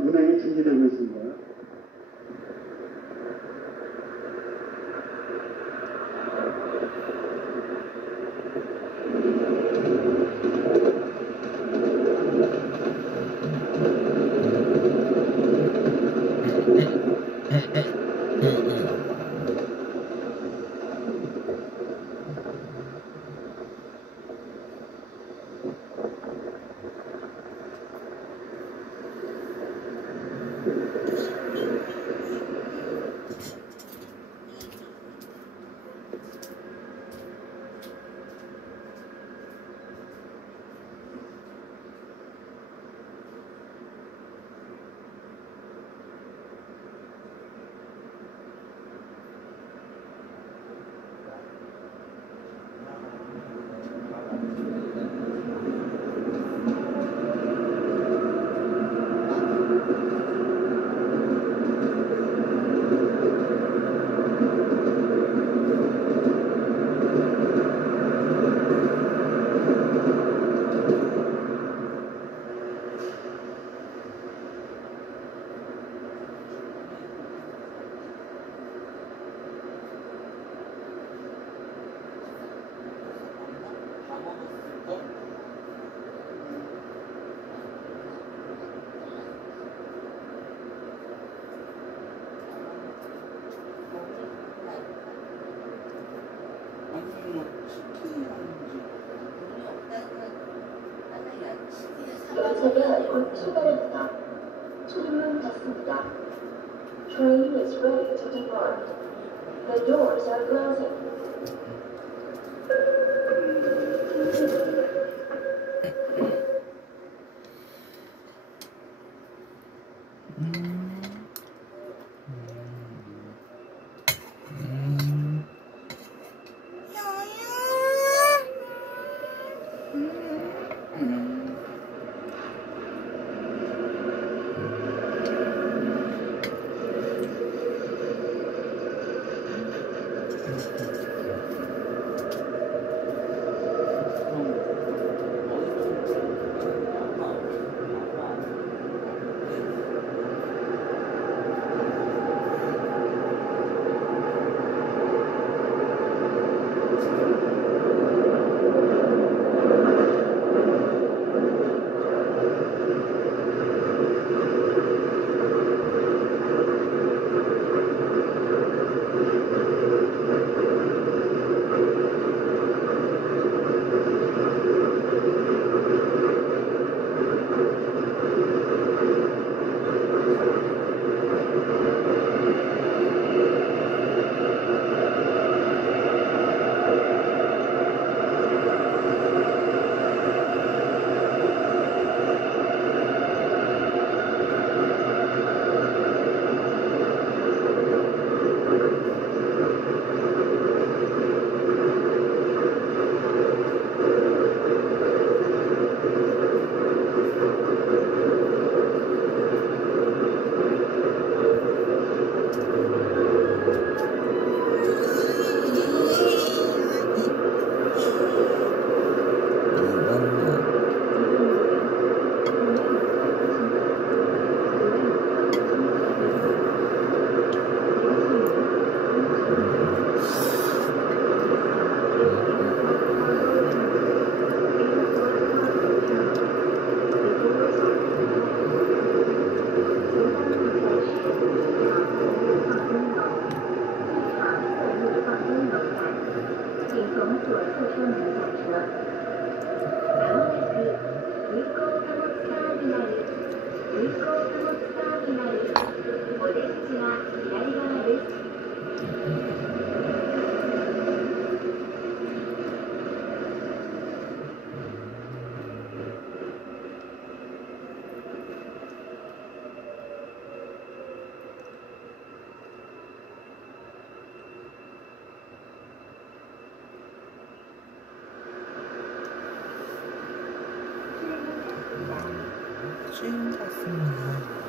운행이 중지되고 있습니다. 좌석에 곧 출발합니다. 출입문 닫습니다. Train is ready to depart. The doors are closing. 주인 같습니다.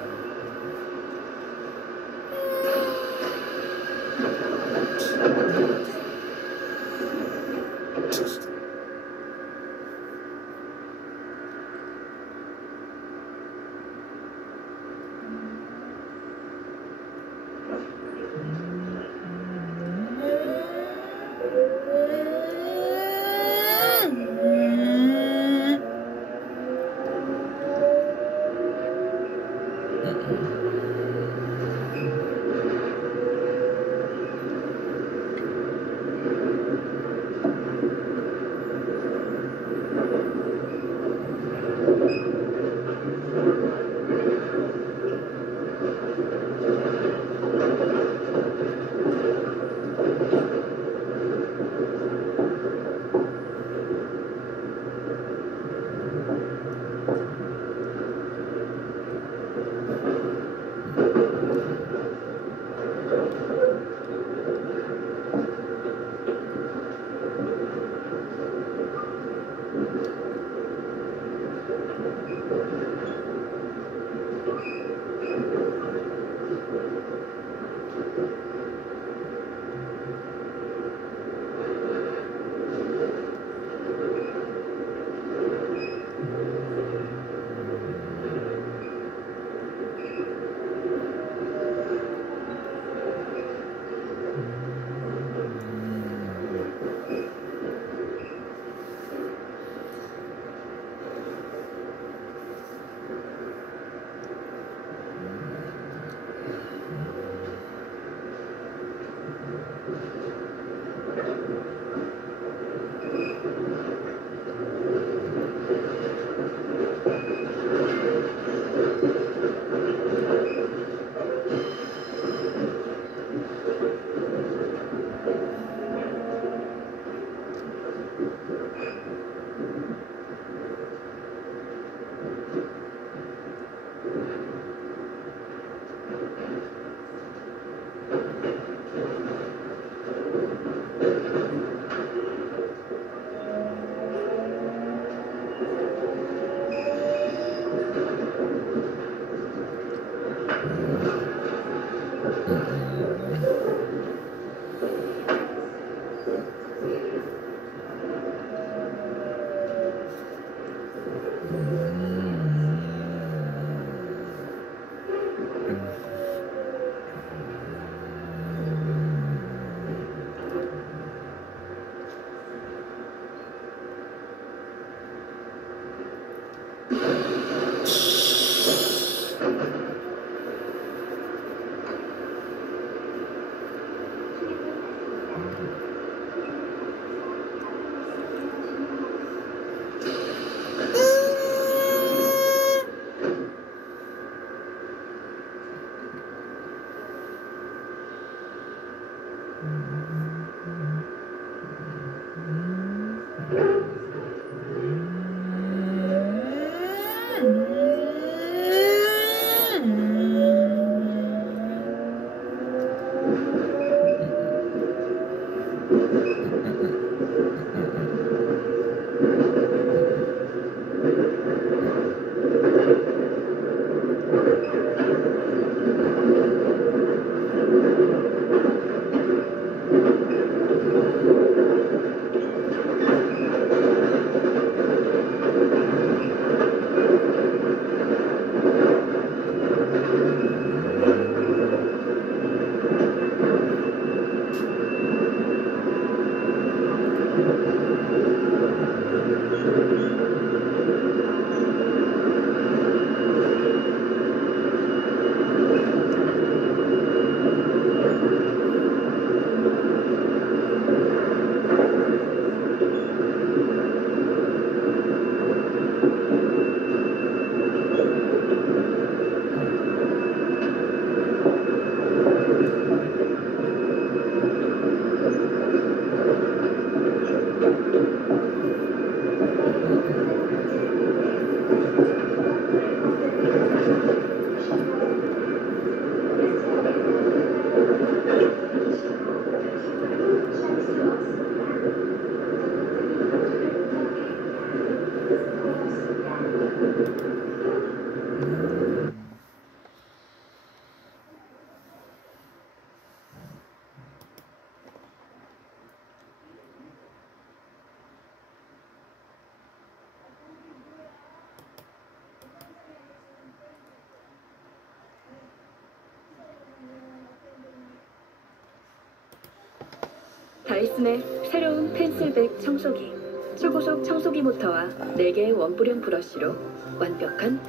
다이슨의 새로운 펜슬백 청소기. 초고속 청소기 모터와 4개의 원뿔형 브러쉬로 완벽한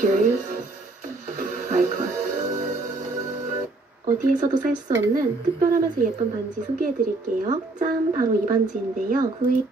Curious Icon. 어디에서도 살 수 없는 특별하면서 예쁜 반지 소개해드릴게요. 짠! 바로 이 반지인데요. 구입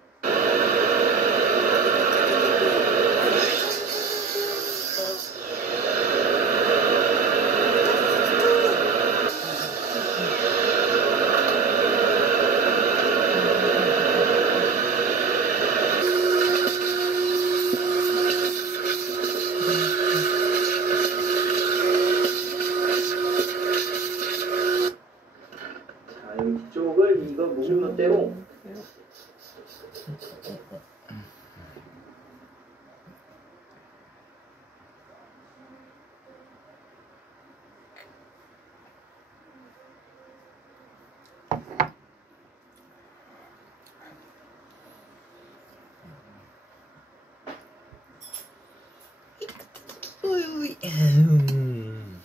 이쪽을 이거 묶는 대로 이거는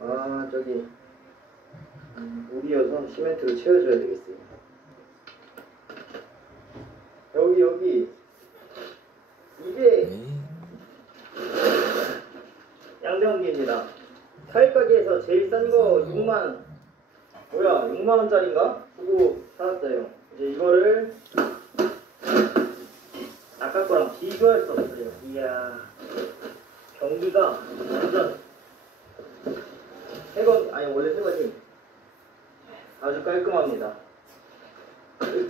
아 저기 물이어서 시멘트로 채워줘야 되겠어요. 여기 이게 양변기입니다. 타일 가게에서 제일 싼 거 6만 원짜리인가 주고 사왔어요. 이제 이거를 아까 거랑 비교할 수 없어요. 이야 경기가 완전 새건 아니 원래 새거지 아주 깔끔합니다.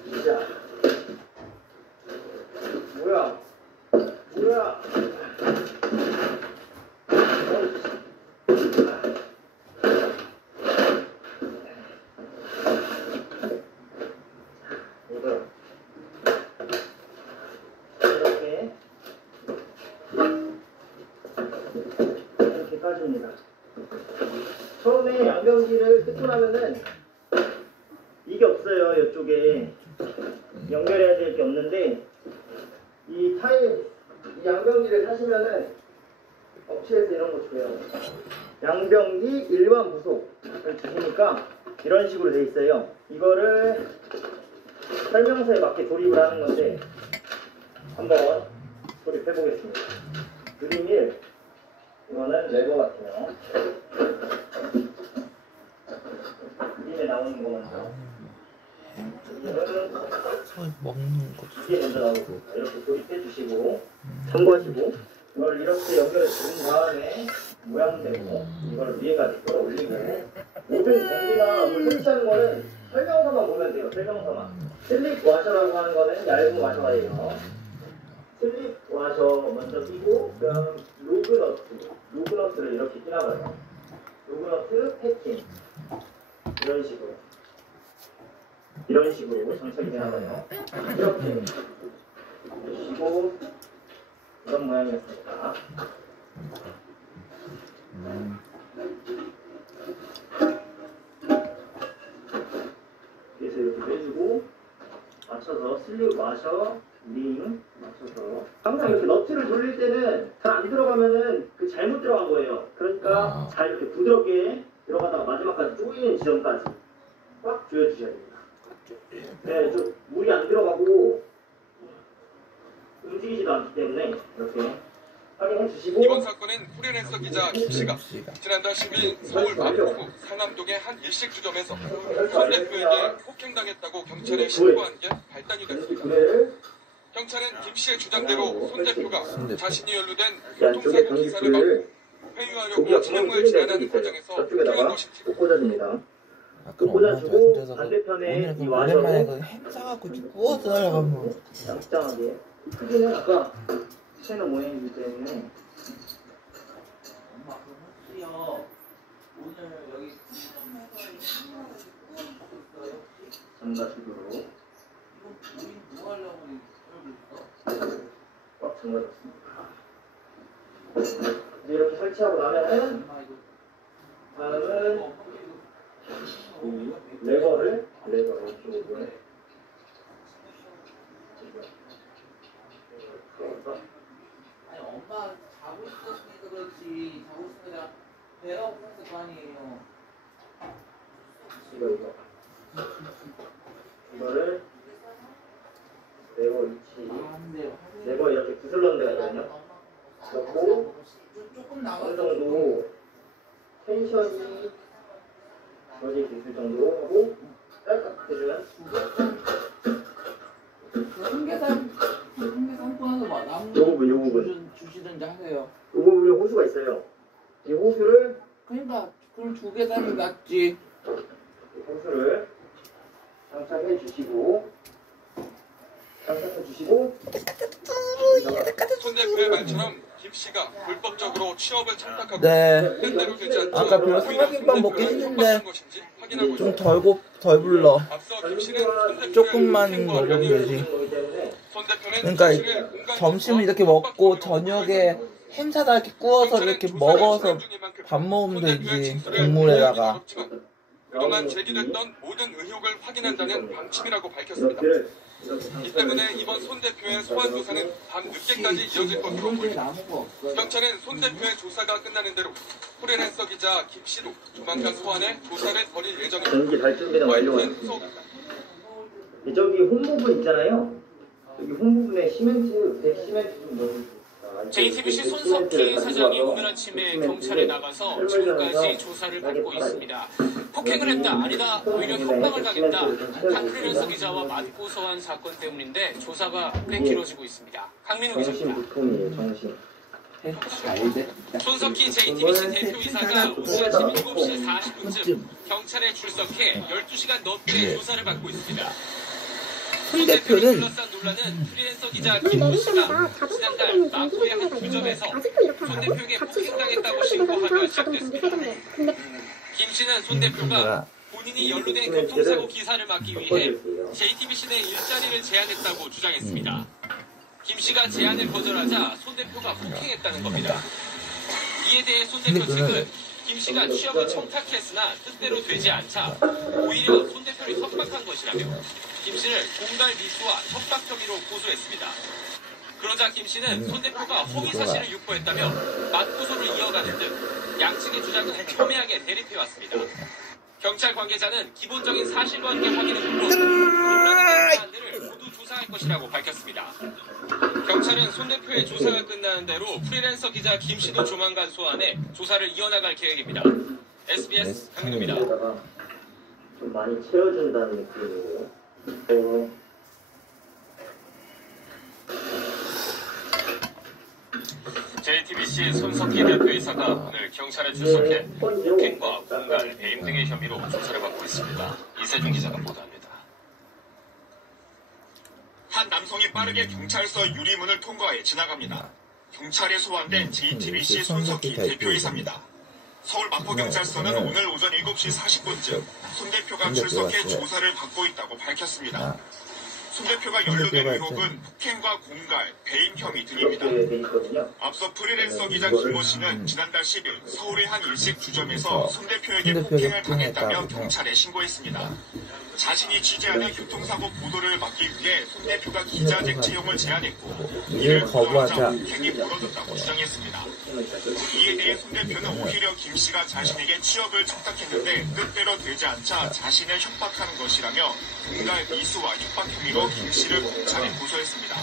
진짜 뭐야 이렇게 까줍니다. 처음에 양변기를 뜯고 나면은 이게 없어요. 이쪽에 연결해야 될 게 없는데 이 양변기를 사시면은 업체에서 이런 거 줘요. 양변기 일반 부속을 주시니까 이런 식으로 돼 있어요. 이거를 설명서에 맞게 조립을 하는 건데 한번 조립해 보겠습니다. 그림 1 이거는 레고 같아요. 그림에 나오는 거 먼저. 먹는 거 이게 먼저 나오고 이렇게 조립해 주시고 참고하시고 이걸 이렇게 연결해 준 다음에 모양대로 이걸 위에까지 끌어올리고 모든 전기나 물 설치하는 거는 설명서만 보면 돼요. 설명서만. 슬립 와셔라고 하는 거는 얇은 와셔예요. 슬립 와셔 먼저 끼고 그다음 로그너트를 이렇게 끼나봐요. 로그너트 패킹 이런 식으로 장착이 되나봐요. 이렇게 주시고 이런 모양이었습니다. 그래서 이렇게 빼주고 맞춰서 슬립 와셔 링 맞춰서 항상 이렇게 너트를 돌릴 때는 잘 안 들어가면은 그 잘못 들어간 거예요. 그러니까 잘 이렇게 부드럽게 들어가다가 마지막까지 조이는 지점까지 꽉 조여주셔야 됩니다. 네, 좀 물이 안 들어가고 움직이지도 않기 때문에 이렇게 확인해 주시고 이번 사건은 프리랜서 기자 김씨가 지난달 10일 서울 마포구 상암동의 한 일식주점에서 손 대표에게 폭행당했다고 경찰에 신고한 게 발단이 됐습니다. 경찰은 김씨의 주장대로 손 대표가 자신이 연루된 교통사고 기사를 받고 회유하려고 차량을 제한하는 과정에서 폭행한 것인지 꽂아줍니다. 꽂아주고 반대편에 이 와셔로 행사하고 구워서 날아가면 짱짱하게 크기는 아까 채널 모양이기 때문에 잠가식으로 꽉 잠가졌습니다. 이제 이렇게 설치하고 나면은 다음은 이 레버를 이쪽으로 아니 엄마 자고 있었으니까 그렇지 자고 있으니까 배가 고팠을 거 아니에요. 이거를 레버 위치 레버 이렇게 구슬러는 데가 있거든요. 넣고 어느 정도 텐션이 저질 수 있을 정도로 하고 딸깍 해주면 홍게살 끊어서 막 남은 요 부분 주시든지 하세요. 요 부분에 호수가 있어요. 이 호수를 그러니까 그럼 2개 사는 게 낫지. 호수를 장착해 주시고 손 대표의 말처럼 김씨가 불법적으로 취업을 청탁하고 네. 뜻대로 되지 않죠. 아까 별로 삼각김밥 먹긴 했는데 좀 덜 불러. 조금만 먹으면 되지. 손 대표는 그러니까 객실을 공간 점심을 이렇게 먹고 저녁에 햄 사다 이렇게 구워서 이렇게 먹어서 밥 먹으면 되지. 국물에다가. 그동안 제기됐던 모든 의혹을 확인한다는 방침이라고 밝혔습니다. 이 때문에 이번 손 대표의 소환 조사는 밤 늦게까지 이어질 것으로 보입니다. 경찰은 손 대표의 조사가 끝나는 대로 프리랜서 기자 김 씨도 조만간 소환해 조사를 벌일 예정입니다. 전기 발전기는 완료했습니다. 저기 홈부분 있잖아요. 여기 홈부분에 시멘트, 백시멘트 좀 넣어주세요. JTBC 손석희 사장이 오늘 아침에 경찰에 나가서 지금까지 조사를 받고 있습니다. 폭행을 했다, 아니다, 오히려 협박을 가겠다. 한 프리랜서 기자와 맞고 소환 사건 때문인데 조사가 길어지고 있습니다. 강민우 기자입니다. 손석희 JTBC 대표이사가 오늘 아침 7시 40분쯤 경찰에 출석해 12시간 넘게 조사를 받고 있습니다. 손 대표는 논란은 프리랜서 기자 김모 씨가 지난달 마포의 한 주점에서 손 대표에게 폭행당했다고 신고하며 시작됐습니다. 김 씨는 손 대표가 본인이 연루된 교통사고 기사를 막기 위해 JTBC 내 일자리를 제안했다고 주장했습니다. 김 씨가 제안을 거절하자 손 대표가 폭행했다는 겁니다. 이에 대해 손 대표 측은 김 씨가 취업을 청탁했으나 뜻대로 되지 않자 오히려 손 대표를 협박한 것이라며 김 씨를 공갈 미수와 협박 혐의로 고소했습니다. 그러자 김 씨는 손 대표가 허위 사실을 유포했다며 맞고소를 이어가는 등 양측의 주장을 첨예하게 대립해왔습니다. 경찰 관계자는 기본적인 사실관계 확인을 통로 논란이 된 사안들을 모두 조사할 것이라고 밝혔습니다. 경찰은 손 대표의 조사가 끝나는 대로 프리랜서 기자 김 씨도 조만간 소환해 조사를 이어나갈 계획입니다. SBS 강민우입니다. 좀 많이 채워준다는 느낌이고. JTBC 손석희 대표이사가 오늘 경찰에 출석해 폭행과 공갈, 배임 등의 혐의로 조사를 받고 있습니다. 이세준 기자가 보도합니다. 한 남성이 빠르게 경찰서 유리문을 통과해 지나갑니다. 경찰에 소환된 JTBC 손석희 대표이사입니다. 서울 마포경찰서는 오늘 오전 7시 40분쯤 손 대표가 출석해 조사를 받고 있다고 밝혔습니다. 손 대표가 연루된 의혹은 폭행과 공갈, 배임 혐의 등입니다. 앞서 프리랜서 기자 김모 씨는 지난달 10일 서울의 한 일식 주점에서 손 대표에게 폭행을 당했다며 경찰에 신고했습니다. 자신이 취재하는 교통사고 보도를 막기 위해 손 대표가 기자직 채용을 제안했고 이를 거부하자 폭행이 벌어졌다고 주장했습니다. 이에 대해 손 대표는 오히려 김 씨가 자신에게 취업을 청탁했는데 뜻대로 되지 않자 자신을 협박하는 것이라며 공갈 미수와 협박 혐의로 김 씨를 검찰에 고소했습니다.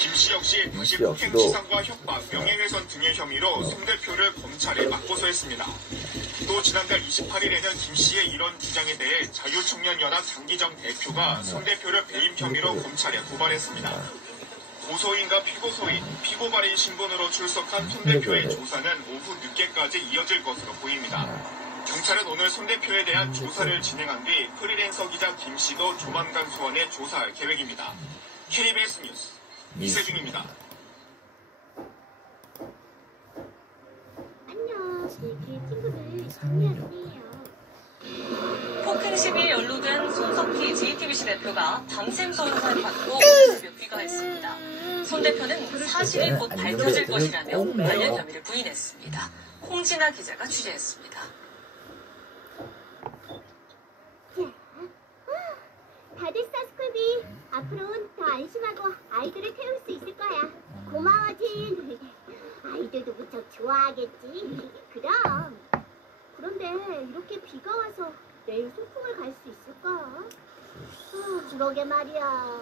김 씨 역시 다시 폭행치상과 협박, 명예훼손 등의 혐의로 손 대표를 검찰에 맞고소했습니다. 또 지난달 28일에는 김 씨의 이런 주장에 대해 자유청년연합 장기정 대표가 손 대표를 배임 혐의로 검찰에 고발했습니다. 고소인과 피고소인, 피고발인 신분으로 출석한 손 대표의 조사는 오후 늦게까지 이어질 것으로 보입니다. 경찰은 오늘 손 대표에 대한 조사를 진행한 뒤 프리랜서 기자 김 씨도 조만간 소환해 조사할 계획입니다. KBS 뉴스 이세준입니다. 안녕, 친구들 정리할게요. 폭행 시비에 연루된 손석희 JTBC 대표가 밤샘 조사를 받고 새벽 귀가했습니다. 손 대표는 사실이 곧 밝혀질 것이라며 관련 혐의를 부인했습니다. 홍진아 기자가 취재했습니다. 다 됐어, 스쿨비. 앞으로는 더 안심하고 아이들을 태울 수 있을 거야. 고마워, 진. 아이들도 무척 좋아하겠지. 그럼. 그런데 이렇게 비가 와서 내일 소풍을 갈 수 있을까? 그러게 말이야.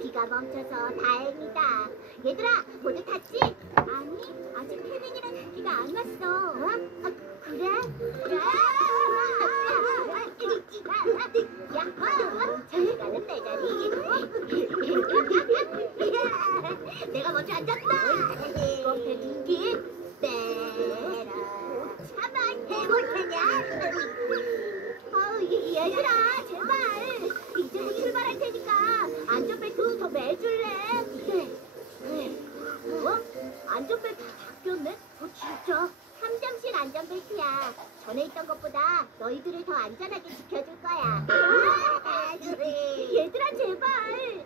비가 멈춰서 다행이다. 얘들아, 모두 탔지? 아니, 아직 태민이랑 비가 안 왔어. 그래? 그래? 야호! 저기 가는 내 자리. 내가 먼저 앉았다. 옆에 두기 빼라. 차만 해볼 테냐? 얘들아, 제발. 이제 출발할 테니까 안전벨트 더 매줄래? 네. 안전벨트 다 바뀌었네? 진짜? 3점씩 안전벨트야. 전에 있던 것보다 너희들을 더 안전하게 지켜줄 거야. 제발.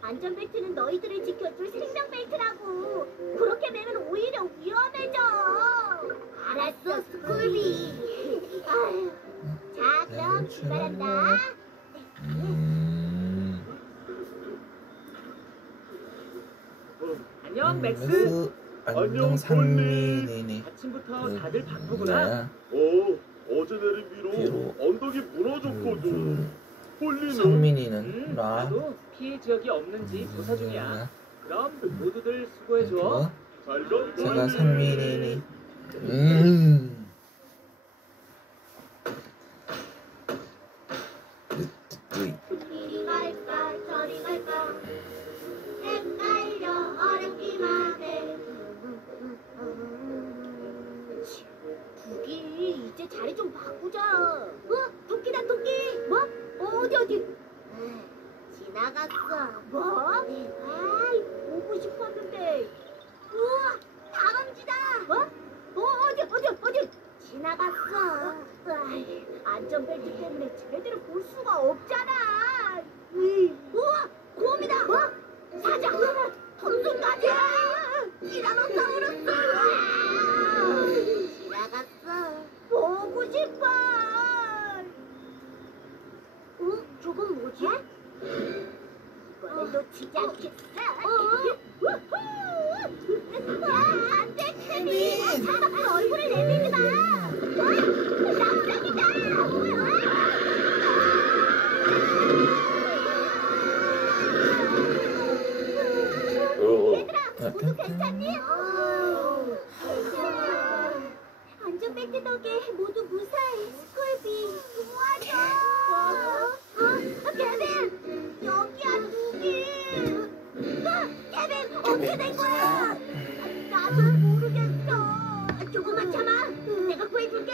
안전벨트는 너희들을 지켜줄 생명벨트라고. 그렇게 매면 오히려 위험해져. 알았어, 스쿨비. 아휴. 자, 그럼 출발한다. 안녕 맥스. 안녕 상민이니. 아침부터 다들 바쁘구나. 어제 내린 비로 언덕이 무너졌거든. 폴리는? 상민이는 나. 나도 피해 지역이 없는지 조사 중이야. 그럼 모두들 수고해줘. 제가 상민이니. 이리 갈까 저리 갈까 헷갈려 어렵기만 해. 두기 이제 자리 좀 바꾸자. 토끼다 토끼. 뭐? 어디? 지나갔어. 뭐? 아이 보고 싶었는데. 우와 다람쥐다. 뭐? 어디? 지나갔어. 아이, 안전벨트 때문에 제대로 볼 수가 없잖아. 우와 곰이다. 뭐? 사자. 톰순가지야. 티라노사우루스. 지나갔어. 보고 싶어. 저건 뭐지? 이번엔 놓치지 않겠어. 안돼 케빈. 잠깐 얼굴을 내밀지 마. 깜짝이다. 얘들아 모두 괜찮니? 안전벨트 덕에 모두 무사해. 스콜비 도와줘. 케빈 여기야 누기. 케빈 어떻게 된 거야? 나도 모르겠어. 조금만 참아. 내가 구해줄게.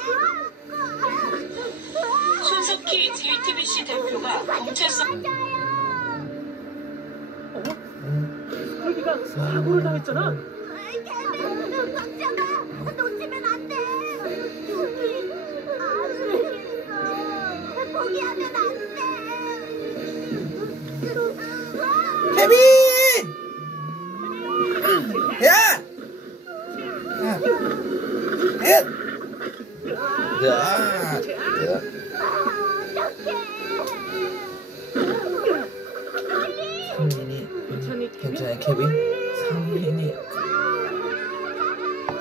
손석희 JTBC 대표가 경찰서 스콜비가 사고를 당했잖아. 케빈 꽉 잡아. 놓치면 안 돼. 누기 안 되겠어. 포기하면 안 돼. 케빈! 야! 상민이 괜찮아 케빈? 상민이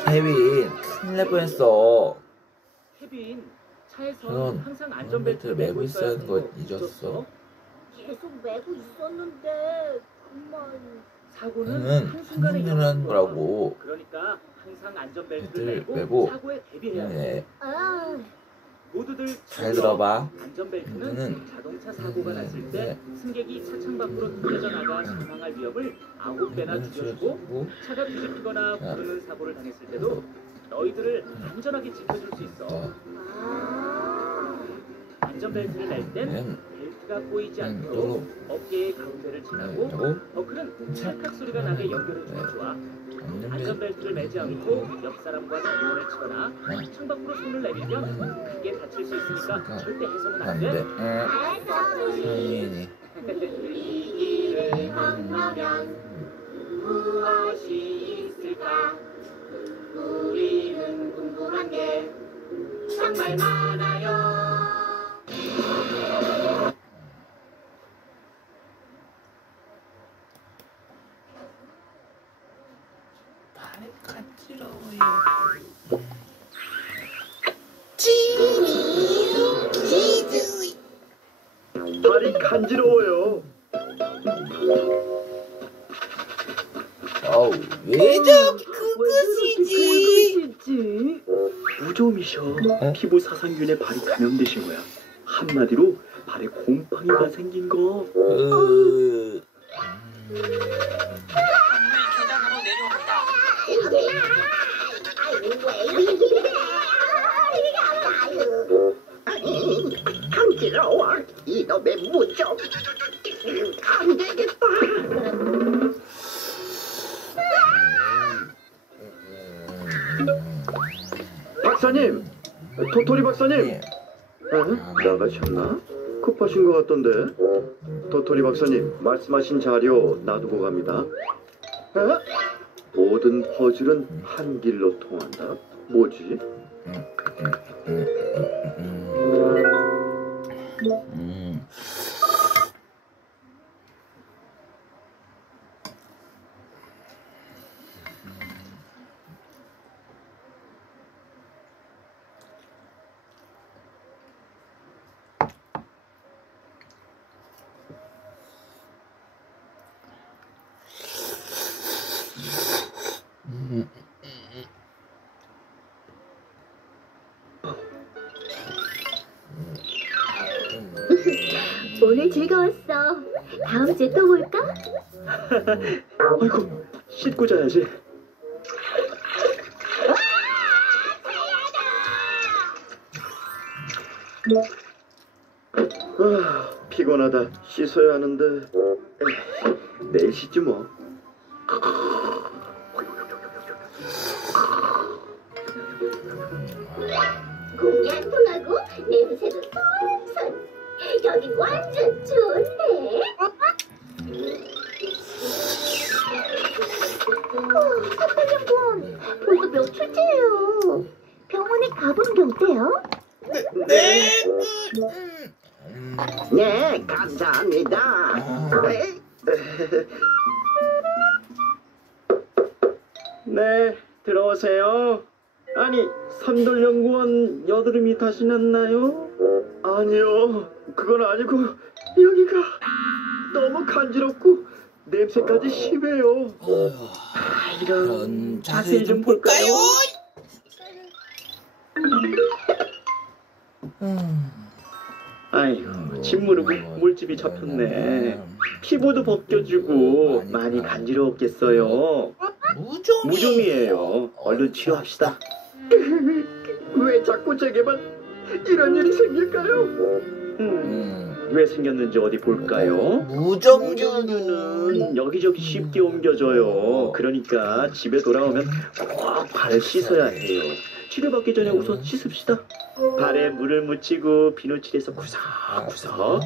케빈 큰일 날 뻔했어. 케빈 차에서 그럼 항상 안전벨트를 매고 있어야 하는 거 잊었어? 계속 메고 있었는데 그만. 사고는 한순간에 일어나는 거라고. 그러니까 항상 안전벨트를 매고 매고 사고에 대비해야 돼. 네. 모두들 잘 들어봐. 안전벨트는 자동차 사고가 났을 때 승객이 차창 밖으로 튕겨져 나가 사망할 위험을 9배나 줄여주고 차가 뒤집히거나 부르는 사고를 당했을 때도 너희들을 안전하게 지켜줄 수 있어. 안전벨트를 맬 땐 벨트가 꼬이지 않도록 어깨의 가운데를 지나고 버클은 찰칵 소리가 나게 연결해주면 좋아. 안전벨트를 매지 않고 옆 사람과 장난을 치거나 창밖으로 손을 내밀면 크게 다칠 수 있으니까 절대 해서는 안 돼. 상민이 이 길을 건너면 무엇이 있을까? 우리는 궁금한 게 정말 많아요. 발이 간지러워요. 발이 간지러워요. 어우 왜 저렇게 꿋꿋이지? 무좀이셔. 피부 사상균에 발이 감염되신 거야. 한마디로 발에 곰팡이가 생긴 거. 건물 계단으로 내려옵니다. 간지러워. 이놈의 무좀. 안 되겠다. 박사님, 도토리 박사님. 나가셨나? 급하신 것 같던데. 도토리 박사님, 말씀하신 자료 놔두고 갑니다. 모든 퍼즐은 한 길로 통한다? 뭐지? 오늘 즐거웠어. 다음 주에 또 볼까? 아이고, 씻고 자야지. 피곤하다. 씻어야 하는데. 내일 씻지 뭐. 공기 안 통하고 냄새도 솔솔. 여기 완전 좋은데? 선배님분, 벌써 며칠째예요. 병원에 가본 게 어때요? 네, 감사합니다. 네, 들어오세요. 아니, 삼돌연구원 여드름이 다시 났나요? 아니요, 그건 아니고 여기가 너무 간지럽고 냄새까지 심해요. 이런, 자세히 좀 볼까요? 아이고, 침 무르고 물집이 잡혔네. 피부도 벗겨지고 많이 간지러웠겠어요. 무좀이에요. 얼른 치료합시다. 왜 자꾸 제게만 이런 일이 생길까요? 왜 생겼는지 어디 볼까요? 무좀균은 여기저기 쉽게 옮겨져요. 그러니까 집에 돌아오면 꼭 발을 씻어야 해요. 치료받기 전에 우선 씻읍시다. 발에 물을 묻히고 비누칠해서 구석구석.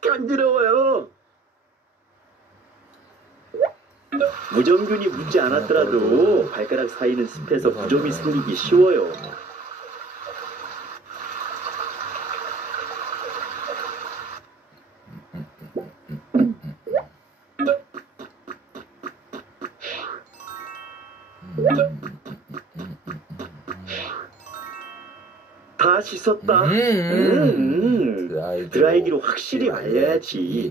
간지러워요. 무좀균이 묻지 않았더라도 발가락 사이는 습해서 무좀이 생기기 쉬워요. 다 씻었다. 드라이기로 확실히 말려야지.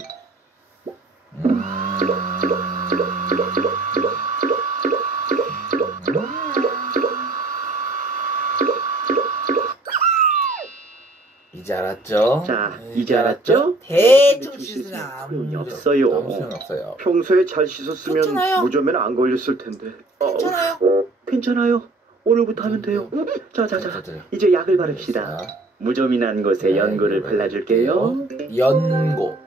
이제 알았죠? 자, 이제 알았죠? 대충 씻으면 아무 없어요. 평소에 잘 씻었으면 괜찮아요. 무좀에는 안 걸렸을 텐데. 괜찮아요. 괜찮아요. 오늘부터 하면 돼요. 자, 이제 약을 바릅시다. 무좀이 난 곳에 연고를 발라줄게요. 연고.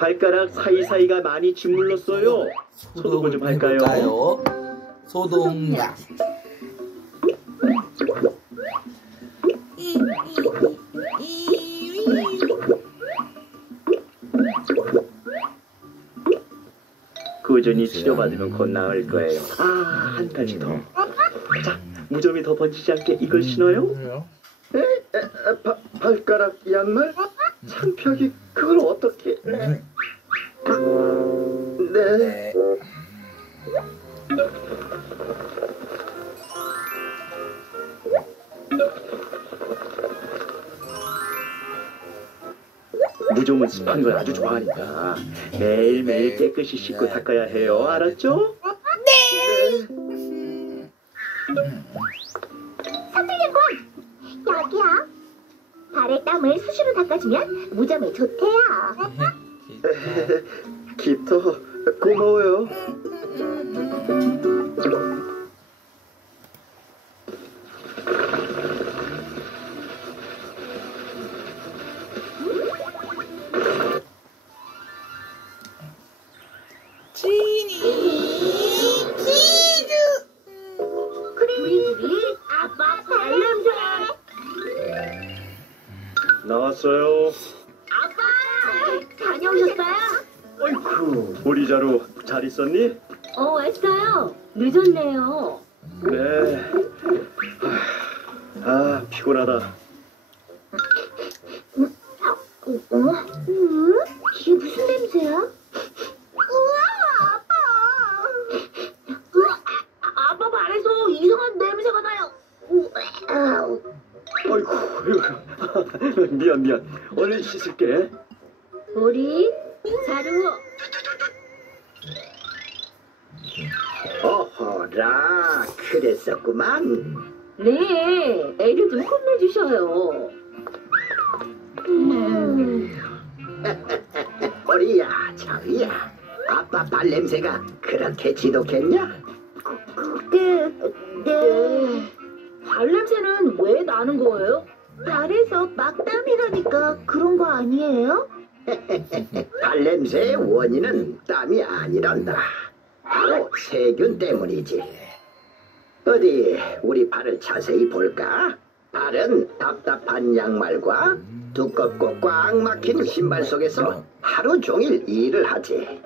발가락 사이사이가 많이 짓물렀어요. 소독을 좀 할까요? 소독약. 꾸준히 치료받으면 곧 나을 거예요. 한 가지 더. 자, 무좀이 더 번지지 않게 이걸 신어요? 발가락 양말? 창피하게 그걸 어떻게? 네. 무좀은 습한 걸 아주 좋아하니까 매일매일 깨끗이 씻고 닦아야 해요. 알았죠? 선배님 발에 땀을 수시로 닦아주면 무좀에 좋대요. 기터 고마워요. 우리 아빠 발냄새. 나왔어요. 아빠 다녀오셨어요? 어이쿠, 우리 자루 잘 있었니? 왔어요. 늦었네요. 네. 아, 피곤하다. 이게 무슨 냄새야? 우와, 아빠! 아빠 발에서 이상한 냄새가 나요. 어이쿠, 미안. 얼른 씻을게. 우리 자루. 어허라, 그랬었구만. 네, 애를 좀 혼내주셔요. 우리야, 자위야. 아빠 발냄새가 그렇게 지독했냐? 네. 발냄새는 왜 나는 거예요? 발에서 막 땀이 나니까 그런 거 아니에요? 발냄새의 원인은 땀이 아니란다. 바로 세균 때문이지. 어디 우리 발을 자세히 볼까? 발은 답답한 양말과 두껍고 꽉 막힌 신발 속에서 하루 종일 일을 하지.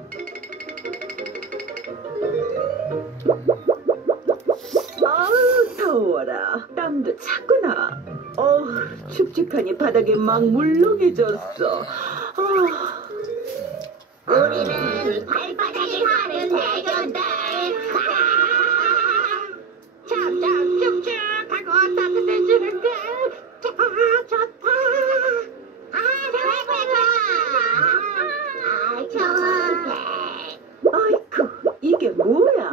아우 더워라. 땀도 차구나. 축축하니 바닥에 막 물렁해졌어. 우리는 발바닥에 사는 세균들. 참 축축하고 따뜻해지는 게 좋다. 좋대. 아이쿠, 이게 뭐야?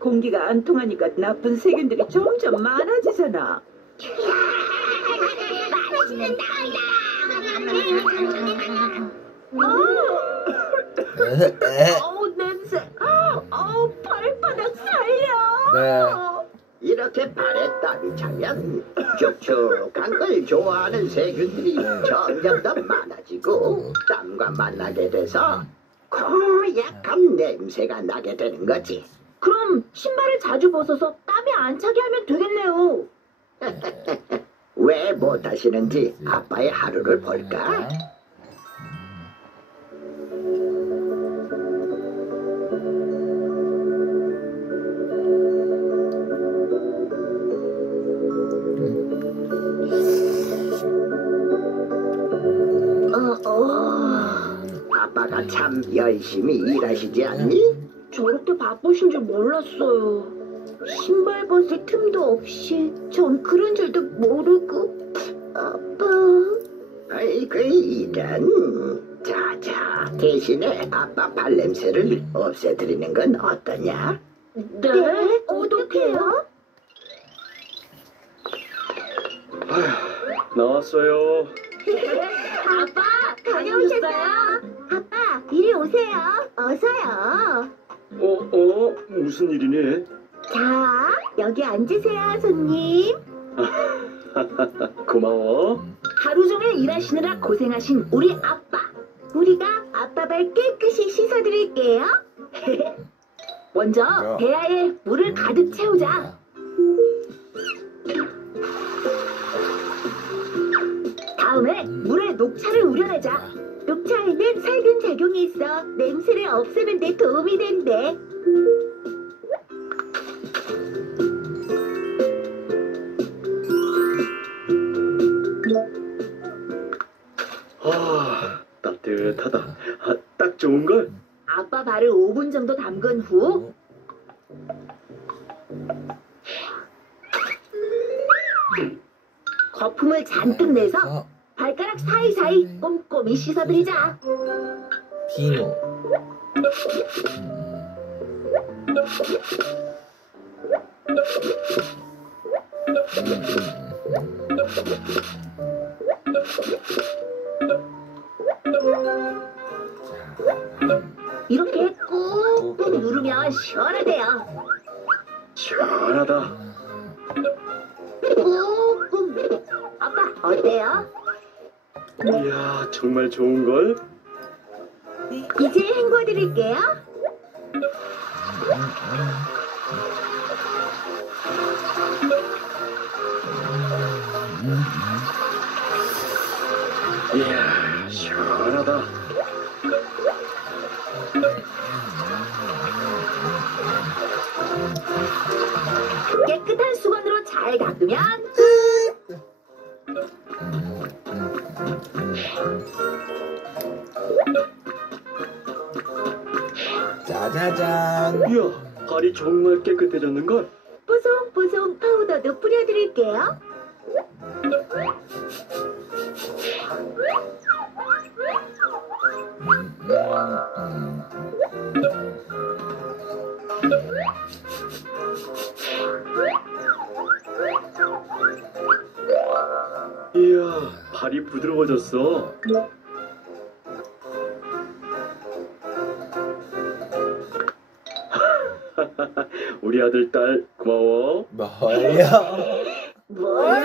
공기가 안 통하니까 나쁜 세균들이 점점 많아지잖아. 맛있는 땅이다. 냄새. 발바닥 살려. 이렇게 발에 땀이 차면 축축한 걸 좋아하는 세균들이 점점 더 많아지고 땀과 만나게 돼서 고약한 냄새가 나게 되는 거지. 그럼 신발을 자주 벗어서 땀이 안 차게 하면 되겠네요. 왜 못하시는지 아빠의 하루를 볼까? 아빠가 참 열심히 일하시지 않니? 저렇게 바쁘신 줄 몰랐어요. 신발 벗을 틈도 없이 전 그런 줄도 모르고. 아빠. 아이고 이런. 자자, 대신에 아빠 발냄새를 없애드리는 건 어떠냐? 네? 어떡해요? 나왔어요. 아빠, 다녀오셨어요? 아빠, 이리 오세요. 어서요. 무슨 일이니? 자, 여기 앉으세요, 손님. 고마워. 하루 종일 일하시느라 고생하신 우리 아빠. 우리가 아빠 발 깨끗이 씻어드릴게요. 먼저 대야에 물을 가득 채우자. 다음에 물에 녹차를 우려내자. 녹차에는 살균 작용이 있어 냄새를 없애는 데 도움이 된대. 따뜻하다. 딱 좋은걸? 아빠 발을 5분 정도 담근 후 거품을 잔뜩 내서 발가락 사이사이 꼼꼼히 씻어드리자. 비누. 이렇게 꾹꾹 누르면 시원하대요. 시원하다. 꾹꾹. 아빠 어때요? 이야, 정말 좋은걸? 이제 헹궈드릴게요. 이야, 시원하다. 깨끗한 수건으로 잘 닦으면 짜자잔. 이야, 발이 정말 깨끗해졌는걸? 뽀송뽀송 파우더도 뿌려드릴게요. 이야, 발이 부드러워졌어. 우리 아들 딸 고마워. 뭐야? 뭐야?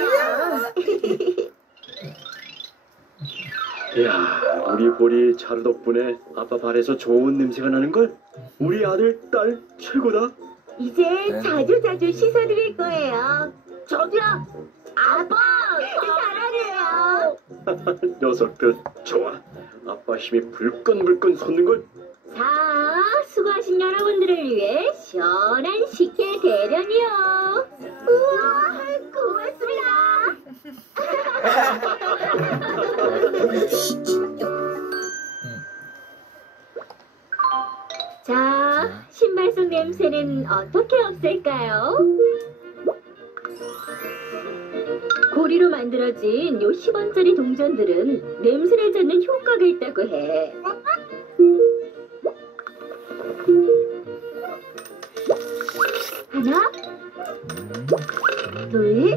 이야, 우리 보리 자루 덕분에 아빠 발에서 좋은 냄새가 나는걸? 우리 아들 딸 최고다. 이제 자주자주 씻어드릴 거예요. 저도요. 아빠 사랑해요. 녀석들 좋아. 아빠 힘이 불끈불끈 솟는걸? 자, 수고하신 여러분들을 위해 시원한 식혜 대련이요. 우와, 고맙습니다. 자, 신발 속 냄새는 어떻게 없앨까요? 고리로 만들어진 요 10원짜리 동전들은 냄새를 잡는 효과가 있다고 해. 하나, 둘,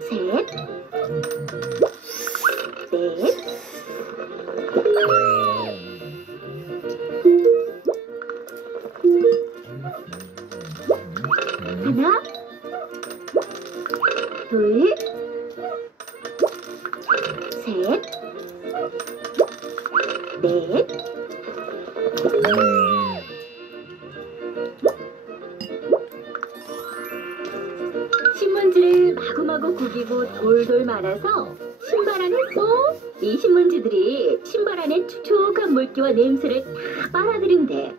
셋, 넷, 하나, 둘, 셋, 넷, 신문지를 마구마구 구기고 돌돌 말아서 신발 안에 쏙 이 신문지들이 신발 안에 촉촉한 물기와 냄새를 다 빨아들인대.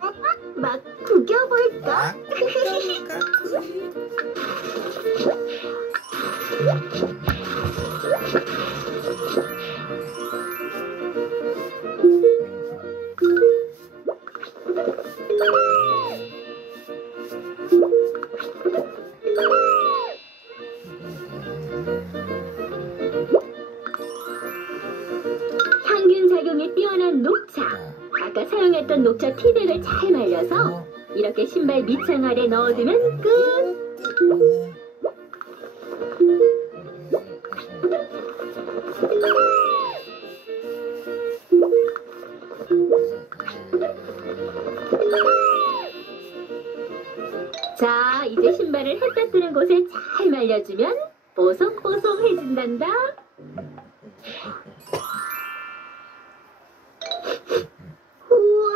막 구겨볼까? 향균 작용이 뛰어난 녹차. 아까 사용했던 녹차 티백을 잘 말려서 이렇게 신발 밑창 아래 넣어두면 끝. 자, 이제 신발을 햇볕 드는 곳에 잘 말려주면 뽀송뽀송해진단다. 우와,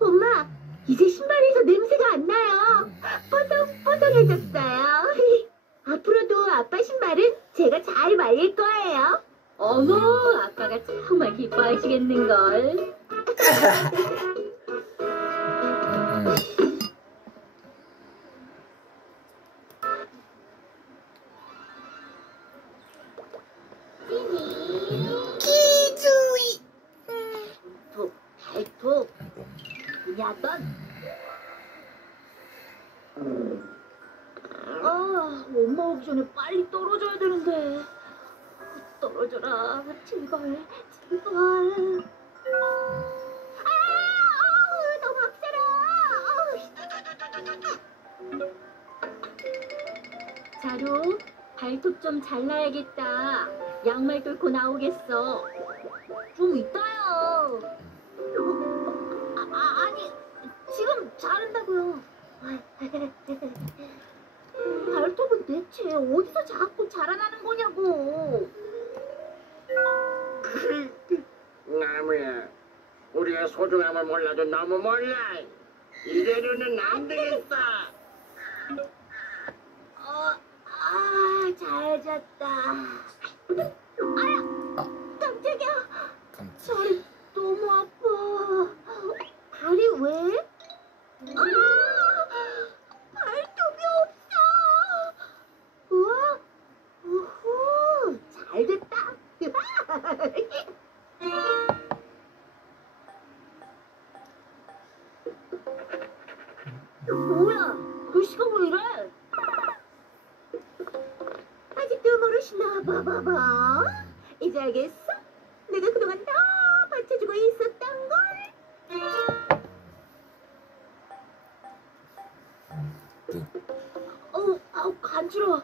엄마, 이제 신발에서 냄새가 안 나요. 뽀송뽀송해졌어요. 앞으로도 아빠 신발은 제가 잘 말릴 거예요. 어머, 아빠가 정말 기뻐하시겠는걸. 기주이. 톡, 발톱. 야, 넌. 엄마 오기 전에 빨리 떨어져야 되는데. 떨어져라, 제발, 제발. 너무 아프잖아. 자루, 발톱 좀 잘라야겠다. 양말 뚫고 나오겠어. 좀 이따요. 아니, 지금 자른다고요. 발톱은 대체 어디서 자꾸 자라나는 거냐고. 나무야, 우리의 소중함을 몰라도 너무 몰라. 이대로는 안 되겠어. 잘 잤다. 아야, 깜짝이야. 다리 너무 아파. 다리 왜? 발톱이 없어. 우와, 우후, 잘 됐다. 뭐야, 글씨가 왜 이래? 아직도 모르시나 봐봐봐. 이제 알겠어? 내가 그동안 다 받쳐주고 있었던 걸. 간지러워.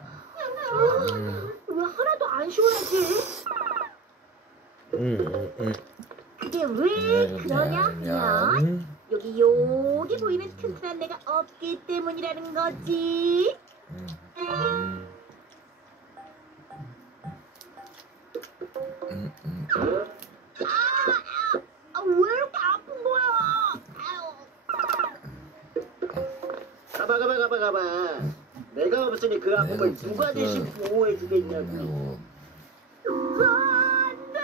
왜 하나도 안 시원하지? 그게 왜 그러냐 하면 여기 보이는 튼튼한 데가 없기 때문이라는 거지. 왜 이렇게 아픈 거야? 가봐. 내가 없으니 그 아픔을 누가 대신 보호해 주겠냐고. 안 돼!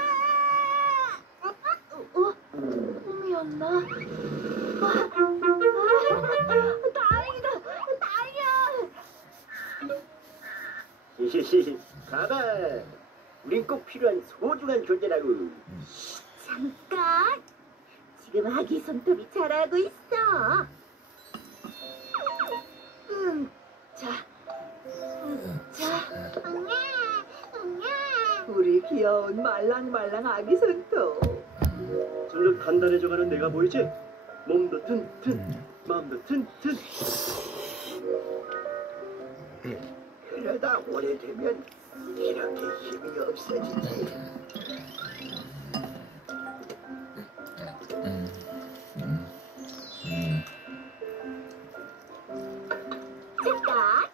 꿈이었나? 다행이다! 다행이야! 가봐. 우린 꼭 필요한 소중한 존재라고. 잠깐! 지금 아기 손톱이 자라고 있어. 우리 귀여운 말랑말랑 아기 손톱. 점점 단단해져가는 내가 보이지? 몸도 튼튼, 마음도 튼튼. 그러다 오래되면 이렇게 힘이 없어지지. 잠깐!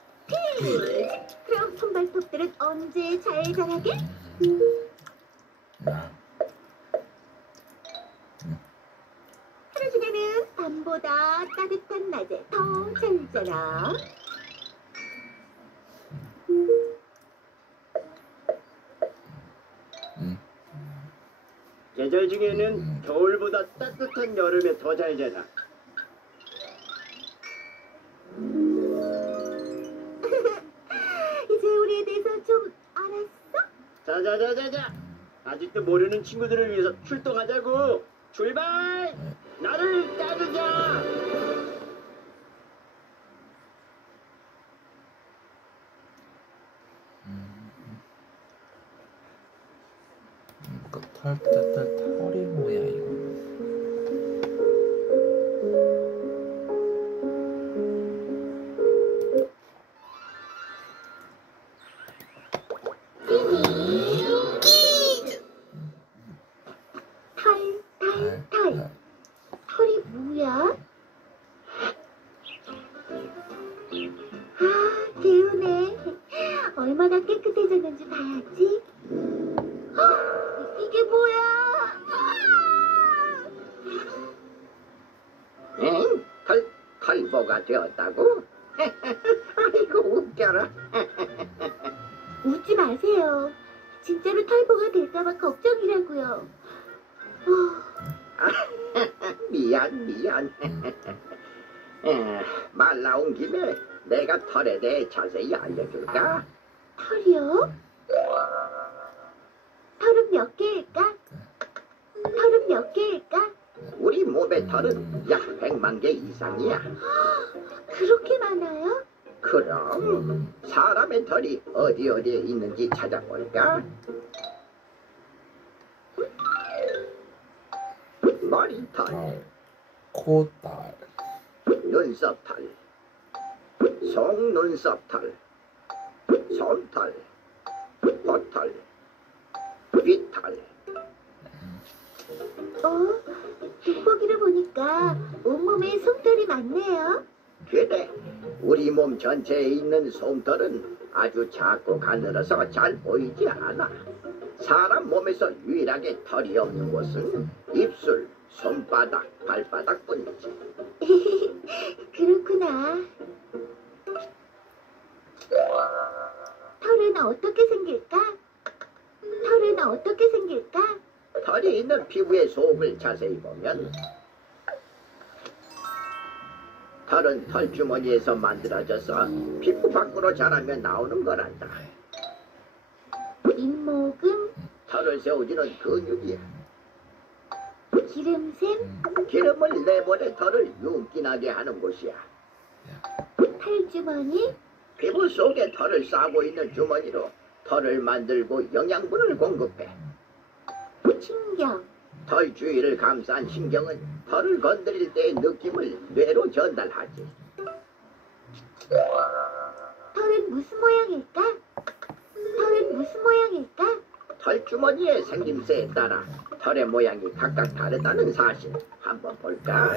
그럼 손발톱들은 언제 잘 자라게? 하루 중에는 밤보다 따뜻한 낮에 더 잘 자라. 계절 중에는 겨울보다 따뜻한 여름에 더 잘 자라. 이제 우리에 대해서 좀 알았어? 자자. 아직도 모르는 친구들을 위해서 출동하자고. 출발! 나를 따르자! 털이 뭐야 이거? 털. 털이 뭐야? 개운해. 얼마나 깨끗해졌는지 봐야지. 이게 뭐야? 응? 털보가 되었다고? 아이고 웃겨라. 웃지 마세요. 진짜로 털보가 될까봐 걱정이라고요. 미안. 말 나온 김에 내가 털에 대해 자세히 알려줄까? 털이요? 털은 몇 개일까? 우리 몸의 털은 약 100만 개 이상이야. 그렇게 많아요? 그럼 사람의 털이 어디에 있는지 찾아볼까? 머리털, 코털, 눈썹털, 속눈썹털, 솜털, 코털, 윗털. 돋보기를 보니까 온몸에 솜털이 많네요. 그래, 우리 몸 전체에 있는 솜털은 아주 작고 가늘어서 잘 보이지 않아. 사람 몸에서 유일하게 털이 없는 곳은 입술, 손바닥, 발바닥뿐이지. 그렇구나. 털은 어떻게 생길까? 털은 어떻게 생길까? 털이 있는 피부의 속을 자세히 보면 털은 털주머니에서 만들어져서 피부 밖으로 자라며 나오는 거란다. 잇목은 털을 세워주는 근육이야. 기름샘, 기름을 내보내 털을 윤기나게 하는 곳이야. 털주머니, 피부 속에 털을 싸고 있는 주머니로 털을 만들고 영양분을 공급해. 신경, 털 주위를 감싼 신경은 털을 건드릴 때의 느낌을 뇌로 전달하지. 털은 무슨 모양일까? 털은 무슨 모양일까? 털주머니의 생김새에 따라 털의 모양이 각각 다르다는 사실 한번 볼까?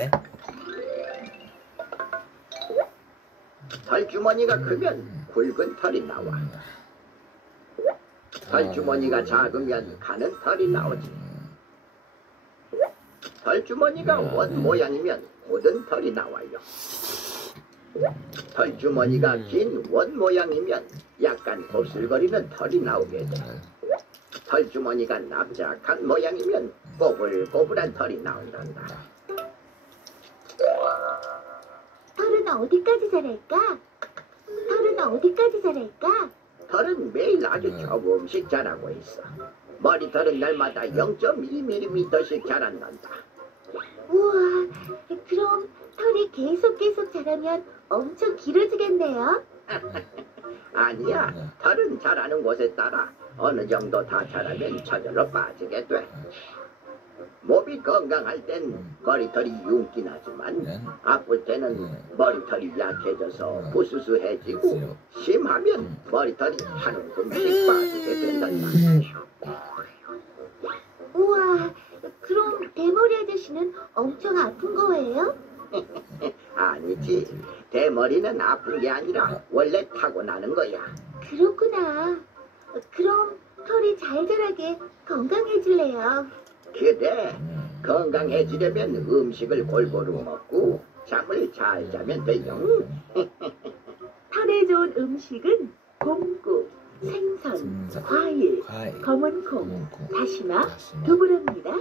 털주머니가 크면 굵은 털이 나와. 털주머니가 작으면 가는 털이 나오지. 털주머니가 원 모양이면 곧은 털이 나와요. 털주머니가 긴 원 모양이면 약간 곱슬거리는 털이 나오게 돼. 털주머니가 납작한 모양이면 꼬불꼬불한 털이 나온단다. 털은 어디까지 자랄까? 털은 어디까지 자랄까? 털은 매일 아주 조금씩 자라고 있어. 머리털은 날마다 0.2mm씩 자란단다. 우와, 그럼 털이 계속 자라면 엄청 길어지겠네요? 아니야, 털은 자라는 곳에 따라 어느 정도 다 자라면 저절로 빠지게 돼. 몸이 건강할 땐 머리털이 윤기 나지만 아플 때는 머리털이 약해져서 부스스해지고 심하면 머리털이 한 움큼씩 빠지게 된단다. 우와, 그럼 대머리 아저씨는 엄청 아픈 거예요? 아니지, 대머리는 아픈 게 아니라 원래 타고나는 거야. 그렇구나. 그럼 털이 잘 자라게 건강해질래요. 그래, 건강해지려면 음식을 골고루 먹고 잠을 잘 자면 돼요. 털에 좋은 음식은 곰국, 생선, 과일, 검은콩, 다시마, 두부랍니다.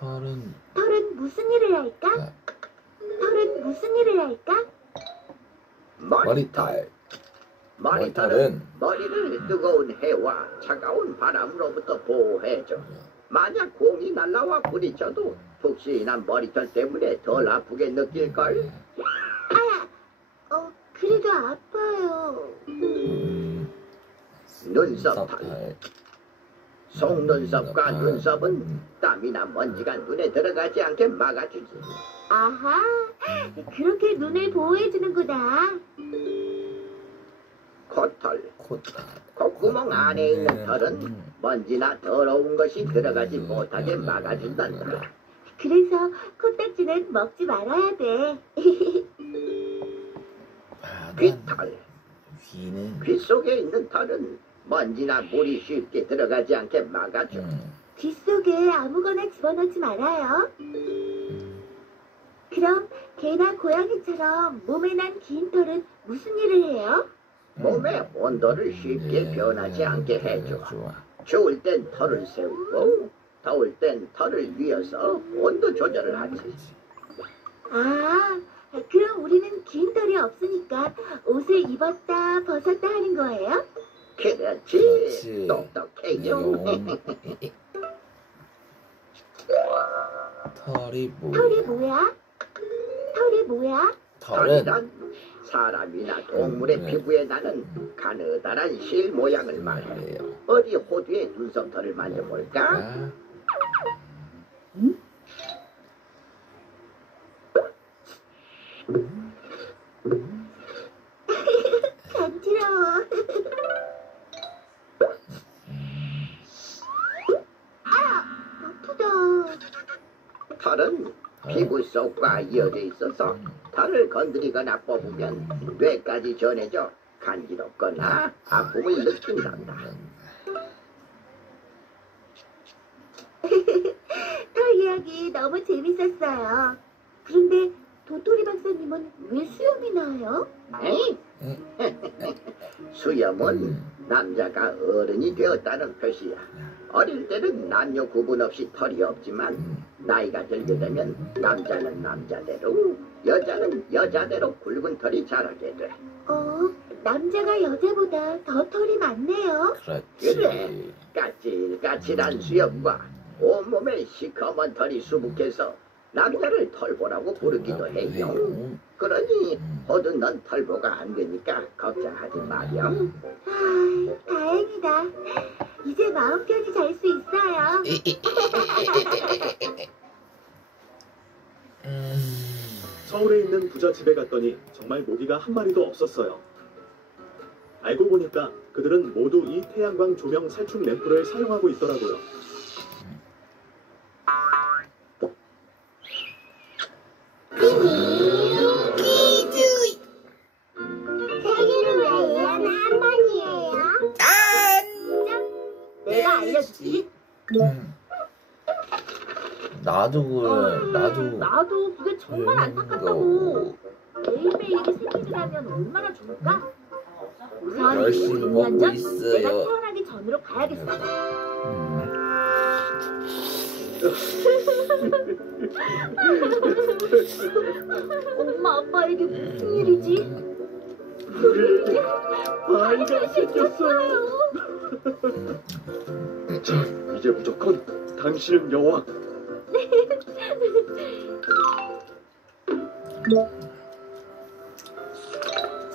털은 무슨 일을 할까? 털은 무슨 일을 할까? 머리털은 머리를 뜨거운 해와 차가운 바람으로부터 보호해줘. 만약 공이 날라와 부딪혀도 푹신한 머리털 때문에 덜 아프게 느낄걸? 그래도 아파요. 눈썹털. 속눈썹과 눈썹은 땀이나 먼지가 눈에 들어가지 않게 막아주지. 아하, 그렇게 눈을 보호해주는구나. 코털. 콧구멍 안에 있는 털은 먼지나 더러운 것이 들어가지 못하게 막아준단다. 그래서 코딱지는 먹지 말아야 돼. 귀털. 귀 속에 있는 털은 먼지나 물이 쉽게 들어가지 않게 막아줘. 귀 속에 아무거나 집어넣지 말아요. 그럼 개나 고양이처럼 몸에 난 긴 털은 무슨 일을 해요? 몸의 온도를 쉽게 변하지 않게 해줘. 추울 땐 털을 세우고 더울 땐 털을 위어서 온도 조절을 하지. 아, 그럼 우리는 긴 털이 없으니까 옷을 입었다 벗었다 하는 거예요? 그렇지. 똑똑해요. 털이 뭐야? 털이 뭐야? 털이란 사람이나 동물의 피부에 나는 가느다란 실 모양을 말해. 어디 호두의 눈썹털을 만져볼까? 털은 피부 속과 이어져 있어서 털을 건드리거나 뽑으면 뇌까지 전해져 간지럽거나 아픔을 느낀단다. 털 이야기 너무 재밌었어요. 그런데 도토리 박사님은 왜 수염이 나요? 에이? 수염은 남자가 어른이 되었다는 표시야. 어릴 때는 남녀 구분 없이 털이 없지만 나이가 들게 되면 남자는 남자대로 여자는 여자대로 굵은 털이 자라게 돼. 남자가 여자보다 더 털이 많네요. 그래, 까칠까칠한 수염과 온몸에 시커먼 털이 수북해서 남자를 털보라고 부르기도 해요. 그러니 호두 넌 털보가 안 되니까 걱정하지 마렴. 다행이다. 이제 마음 편히 잘 수 있어요. 서울에 있는 부자 집에 갔더니 정말 모기가 한 마리도 없었어요. 알고 보니까 그들은 모두 이 태양광 조명 살충 램프를 사용하고 있더라고요. 생일은 왜 1년에 한 번이에요? 내가 알려주지. 나도 그래. 나도 그게 정말 안타깝다고. 매일매일이 생일이라면 얼마나 좋을까? 우선 열심히 먹고 2년 전 있어요. 내가 태어나기 전으로 가야겠어. 엄마 아빠에게 무슨 일이지? 아이가 생겼어요. 자, 이제 무조건 당신은 여왕.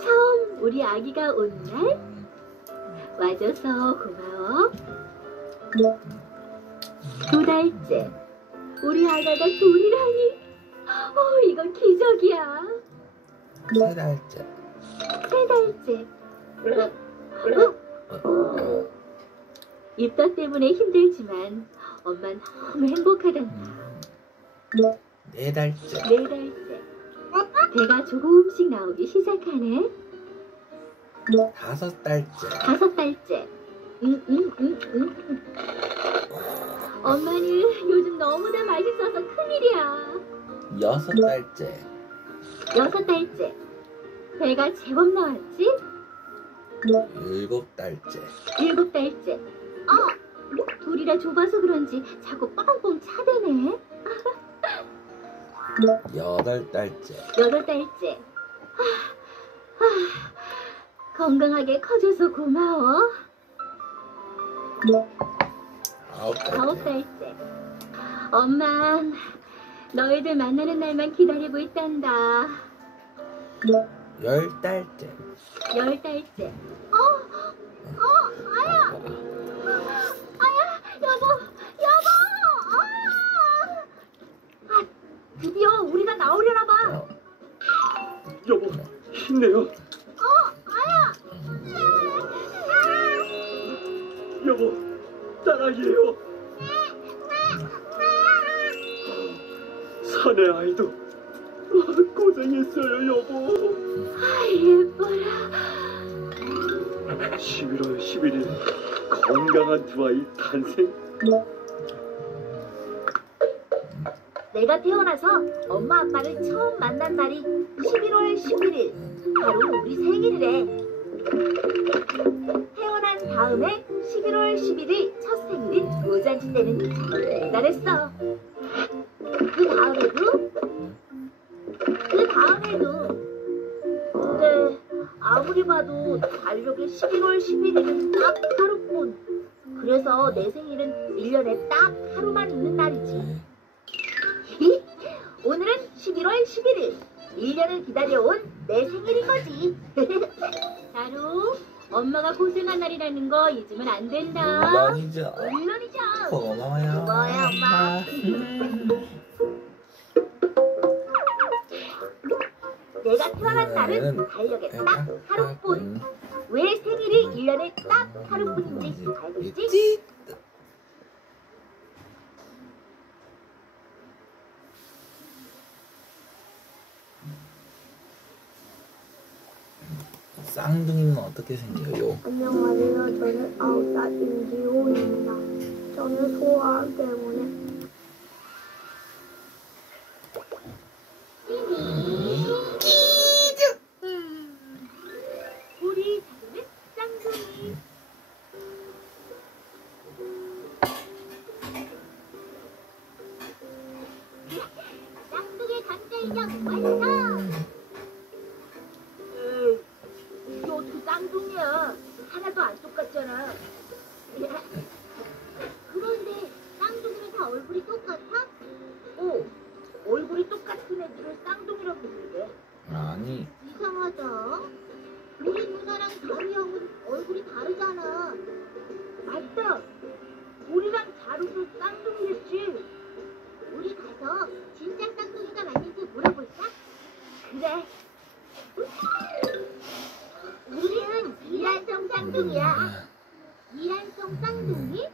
처음 우리 아기가 온 날 와줘서 고마워. 2달째 우리 아가가 둘이라니. 이건 기적이야. 3달째. 3달째. 입덧 때문에 힘들지만 엄마 너무 행복하단다. 4달째. 4달째. 배가 조금씩 나오기 시작하네. 5달째. 5달째. 엄마는 요즘 너무나 맛있어서 큰일이야. 6달째. 6달째. 배가 제법 나왔지? 7달째. 7달째. 둘이라 좁아서 그런지 자꾸 뻥뻥 차대네. 8달째. 8달째. 건강하게 커져서 고마워. 9달째. 엄마, 너희들 만나는 날만 기다리고 있단다. 10달째. 10달째. 아야, 여보. 드디어 우리가 나오려나 봐. 여보, 힘내요. 아야. 여보, 딸아이예요. 사내 아이도 고생했어요, 여보. 예뻐라. 11월 11일 건강한 두 아이 탄생. 내가 태어나서 엄마 아빠를 처음 만난 날이 11월 11일. 바로 우리 생일이래. 태어난 다음에 11월 11일 첫 생일인 노잔치 때는 정말 기다렸어. 그 다음에도. 근데 아무리 봐도 달력에 11월 11일은 딱 하루뿐. 그래서 내 생일은 1년에 딱 하루만 있는 날이지. 오늘은 11월 11일. 1년을 기다려온 내 생일인 거지. 나루, 엄마가 고생한 날이라는 거 잊으면 안 된다. 물론이죠. 물론이죠. 고마워요. 고마워요, 엄마. 내가 태어난 날은 달력에 딱 하루뿐. 왜 생일이 1년에 딱 하루뿐인지 알겠지? 쌍둥이는 어떻게 생겨요? 안녕하세요. 저는 9살 임지호입니다. 저는 소아암 때문에 우리 작은 쌍둥이. 쌍둥이 감자인형 완성! 에이, 이게 어떻게 쌍둥이야? 하나도 안 똑같잖아. 그런데 쌍둥이는 다 얼굴이 똑같아? 얼굴이 똑같은 애들을 쌍둥이라고 부르대. 아니 이상하다. 우리 누나랑 다리 형은 얼굴이 다르잖아. 맞다. 우리랑 자루도 쌍둥이랬지. 우리 가서 진짜 쌍둥이가 맞는지 물어볼까? 그래. 우리는 이란성 쌍둥이야. 이란성 쌍둥이?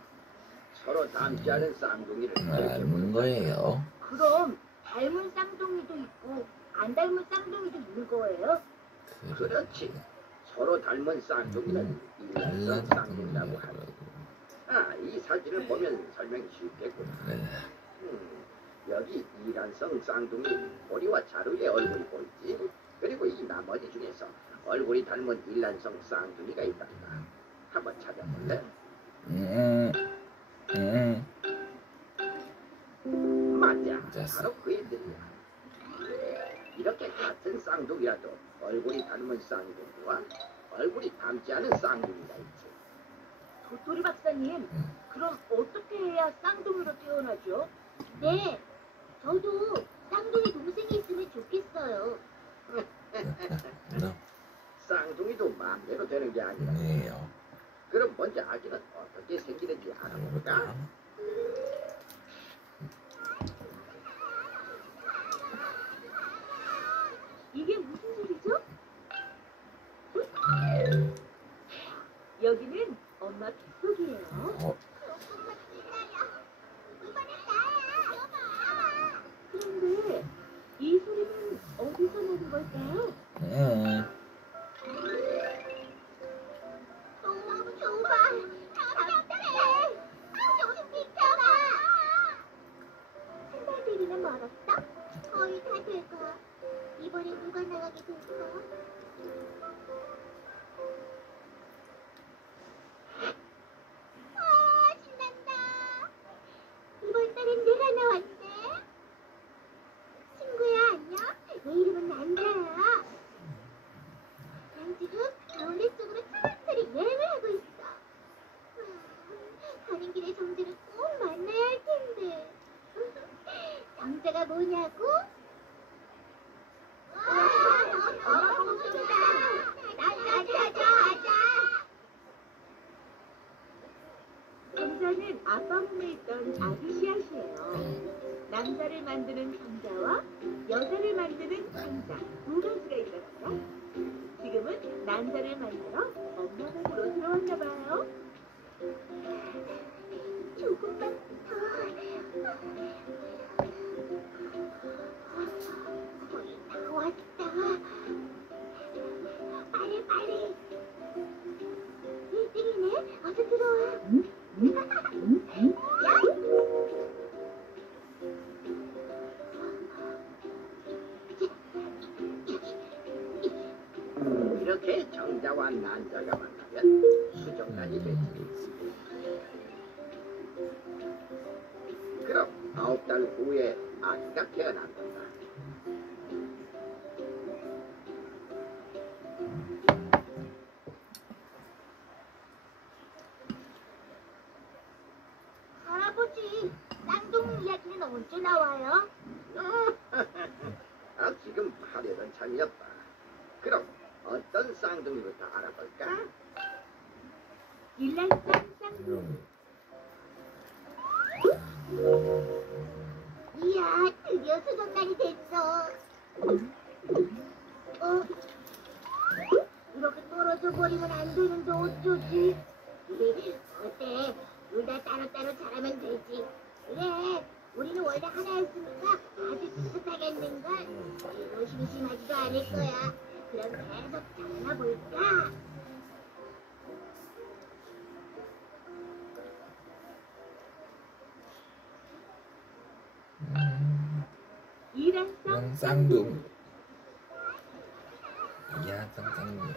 서로 닮지 않은 쌍둥이를 닮은 거예요. 그럼 닮은 쌍둥이도 있고 안 닮은 쌍둥이도 있는 거예요? 그렇지. 서로 닮은 쌍둥이는 일란성 쌍둥이라고 하지. 아, 이 사진을 보면 설명이 쉽겠구나. 여기 이란성 쌍둥이 보리와 자루의 얼굴이 보이지. 그리고 이 나머지 중에서 얼굴이 닮은 일란성 쌍둥이가 있단다. 한번 찾아볼래? 맞아. 바로 그 애들이야. 이렇게 같은 쌍둥이라도 얼굴이 닮은 쌍둥이와 얼굴이 닮지 않은 쌍둥이가 있지. 도토리 박사님, 그럼 어떻게 해야 쌍둥이로 태어나죠? 네, 저도 쌍둥이 동생이 있으면 좋겠어요. 쌍둥이도 마음대로 되는 게 아니라. 그럼 먼저 아기는 어떻게 생기는지 알아볼까? 이게 무슨 소리죠? 여기는 엄마 뱃속이에요. 그런데 이 소리는 어디서 나는 걸까요? 너무 좁아. 답답해. 좀 비켜봐. 한 달 뒤는 멀었다. 거의 다 돼가. 이번엔 누가 나가게 될까? 와, 신난다. 이번 달엔 내가 나왔네. 친구야, 안녕. 내 이름은 난자야. 난 지금 겨울내 쪽으로 차근차근 여행을 하고 있어. 가는 길에 정자를 꼭 만나야 할 텐데. 정자가 뭐냐고? 엄마 공주다. 가자. 정자는 아빠 몸에 있던 아기 씨앗이에요. 남자를 만드는 정자와 여자를 만드는 정자 두 가지가 있었어. 지금은 남자를 만들어 엄마 몸으로 들어왔나 봐요. 조금만 더. 거의 다 왔다. 빨리. 일등이네. 어서 들어와. 야! 이렇게 정자와 난자가 만나면 수정란이 되지. 그럼 9달 후에 아기가 태어난다. 할아버지, 쌍둥이 이야기는 언제 나와요? 지금 하려던 참이었다. 그럼 어떤 쌍둥이부터 알아볼까? 일란쌍 쌍둥이. 이야, 드디어 수정날이 됐어. 이렇게 떨어져 버리면 안 되는데 어쩌지? 어때? 둘 다 따로따로 자라면 되지. 그래, 우리는 원래 하나였으니까 아주 비슷하겠는걸. 이거 심심하지도 않을 거야. 그럼 계속 잘라볼까? 일란성 쌍둥이. 쌍둥이.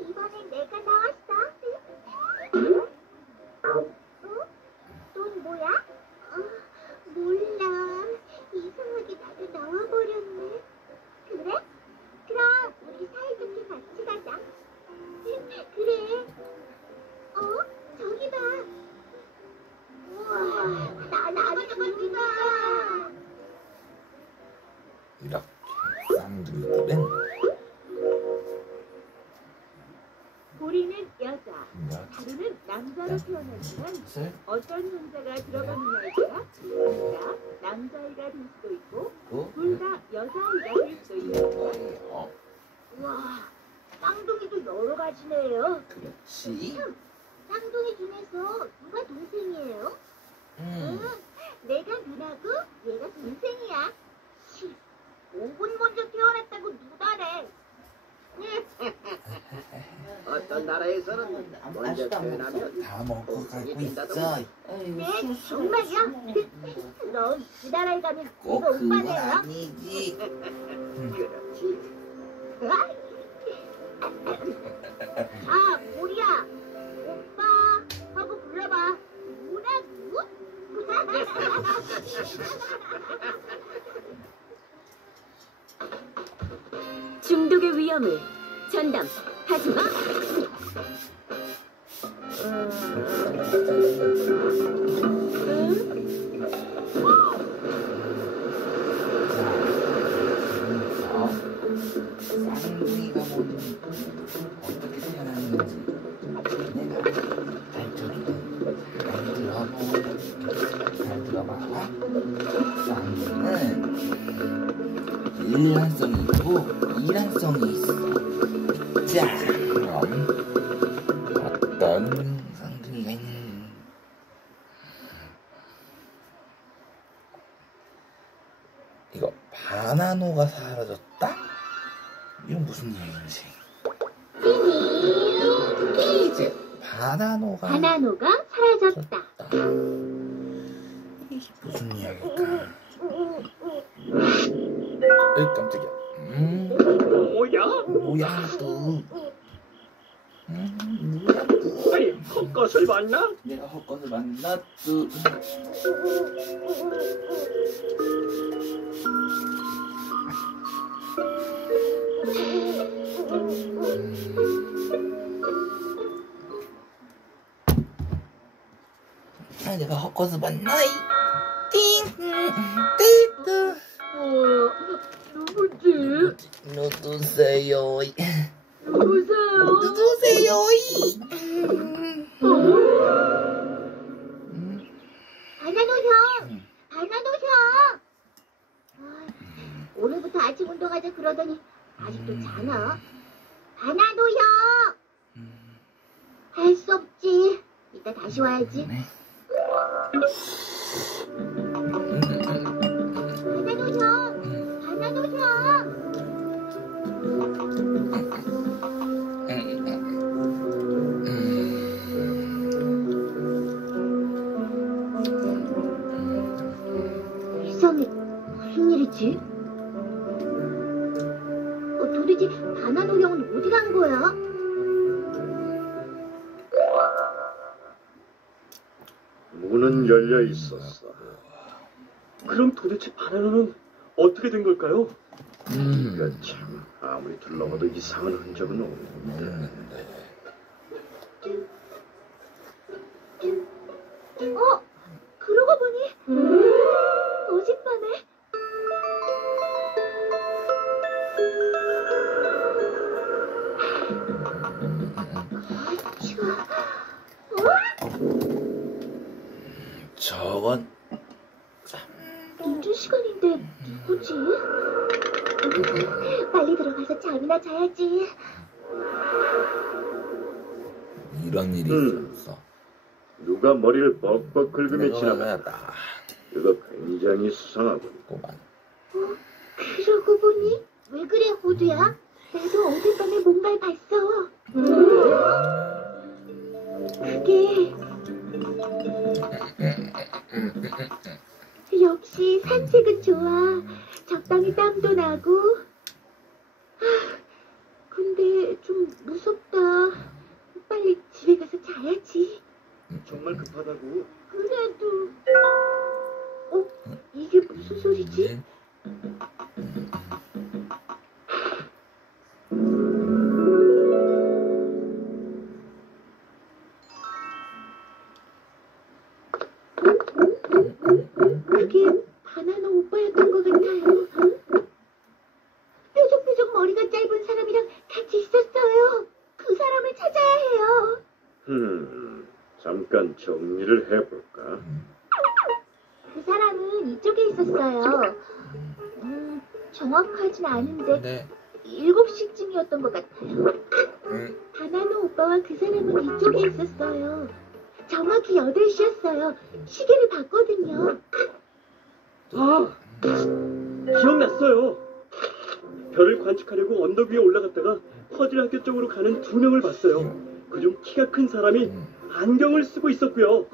이번엔 내가 나왔어. 넌 뭐야? 몰라. 이상하게 나도 나와버렸네. 그래? 그럼 우리 사이좋게 같이 가자. 그래. 저기 봐. 우와, 난 아직도 누가. 이렇게 쌍둥이들은 보리는 여자, 다루는 남자로 태어나지만 어떤 혼자가 들어가느냐에 따라 둘 다 남자아이가 될 수도 있고 둘 다 여자아이가 될 수도 있고. 우와, 쌍둥이도 여러 가지네요. 그렇지. 쌍둥이 중에서 누가 동생이에요? 내가 누나고 얘가 동생이야. 5분 먼저 태어났다고 누나래. 어떤 나라에서는 먼저 태어나면 다 먹고 가고 있어. 네, 정말이야? 그럼 그 나라에 가면 꼭 누가 그건 오빠네요? 아니지. 그렇지. 아, 보리야. 오빠 하고 불러봐. 뭐라고? 중독의 위험을 전담하지 마. 쌍둥이가 모두 어떻게 태어났는지 내가 알려줄게. 잘 들어봐. 쌍둥이는 일란성이 있고 이란성이 있어. 자, 그럼 어떤 쌍둥이가 있는? 이거 바나노가 사라졌다? 이건 무슨 얘기인지. 퀴즈. 바나노가 사라졌다. 이게 무슨 이야기일까? 에이 깜짝이야. 뭐야 또? 뭐야 또? 아니 헛것을 봤나? 내가 헛것을 봤나 또? 아 내가 헛것을 봤나? 띵! 띵! 누구지? 누구세요? 누구세요? 누구세요? 바나노 형! 바나노 형! 오늘부터 아침 운동하자 그러더니 아직도 자나? 바나노 형! 할 수 없지. 이따 다시 와야지. 바나노 형! 바나노 형! 이상해. 무슨 일이지? 도대체 바나노 형은 어디 간 거야? 문은 열려 있었어. 그럼 도대체 바나나는 어떻게 된 걸까요? 이거 참 아무리 둘러봐도 이상한 흔적은 없는데. 그러고 보니 어젯밤에 저건 늦은 시간인데 누구지? 빨리 들어가서 잠이나 자야지. 이런 일이 있었어. 누가 머리를 뻑뻑 긁으며 지나갔다. 지나가다. 그거 굉장히 수상하군. 그럼 왜 그래, 호두야? 나도 어젯밤에 뭔가를 봤어. 그게 역시 산책은 좋아. 적당히 땀도 나고. 근데 좀 무섭다. 빨리 집에 가서 자야지. 정말 급하다고. 그래도 이게 무슨 소리지? 그게 바나나 오빠였던 것 같아요. 뾰족뾰족 머리가 짧은 사람이랑 같이 있었어요. 그 사람을 찾아야 해요. 잠깐 정리를 해볼까? 그 사람은 이쪽에 있었어요. 정확하진 않은데 7시쯤이었던 것 같아요. 바나나 오빠와 그 사람은 이쪽에 있었어요. 정확히 8시였어요. 시계를 봤거든요. 기억났어요. 별을 관측하려고 언덕 위에 올라갔다가 퍼즐 학교 쪽으로 가는 2명을 봤어요. 그중 키가 큰 사람이 안경을 쓰고 있었고요.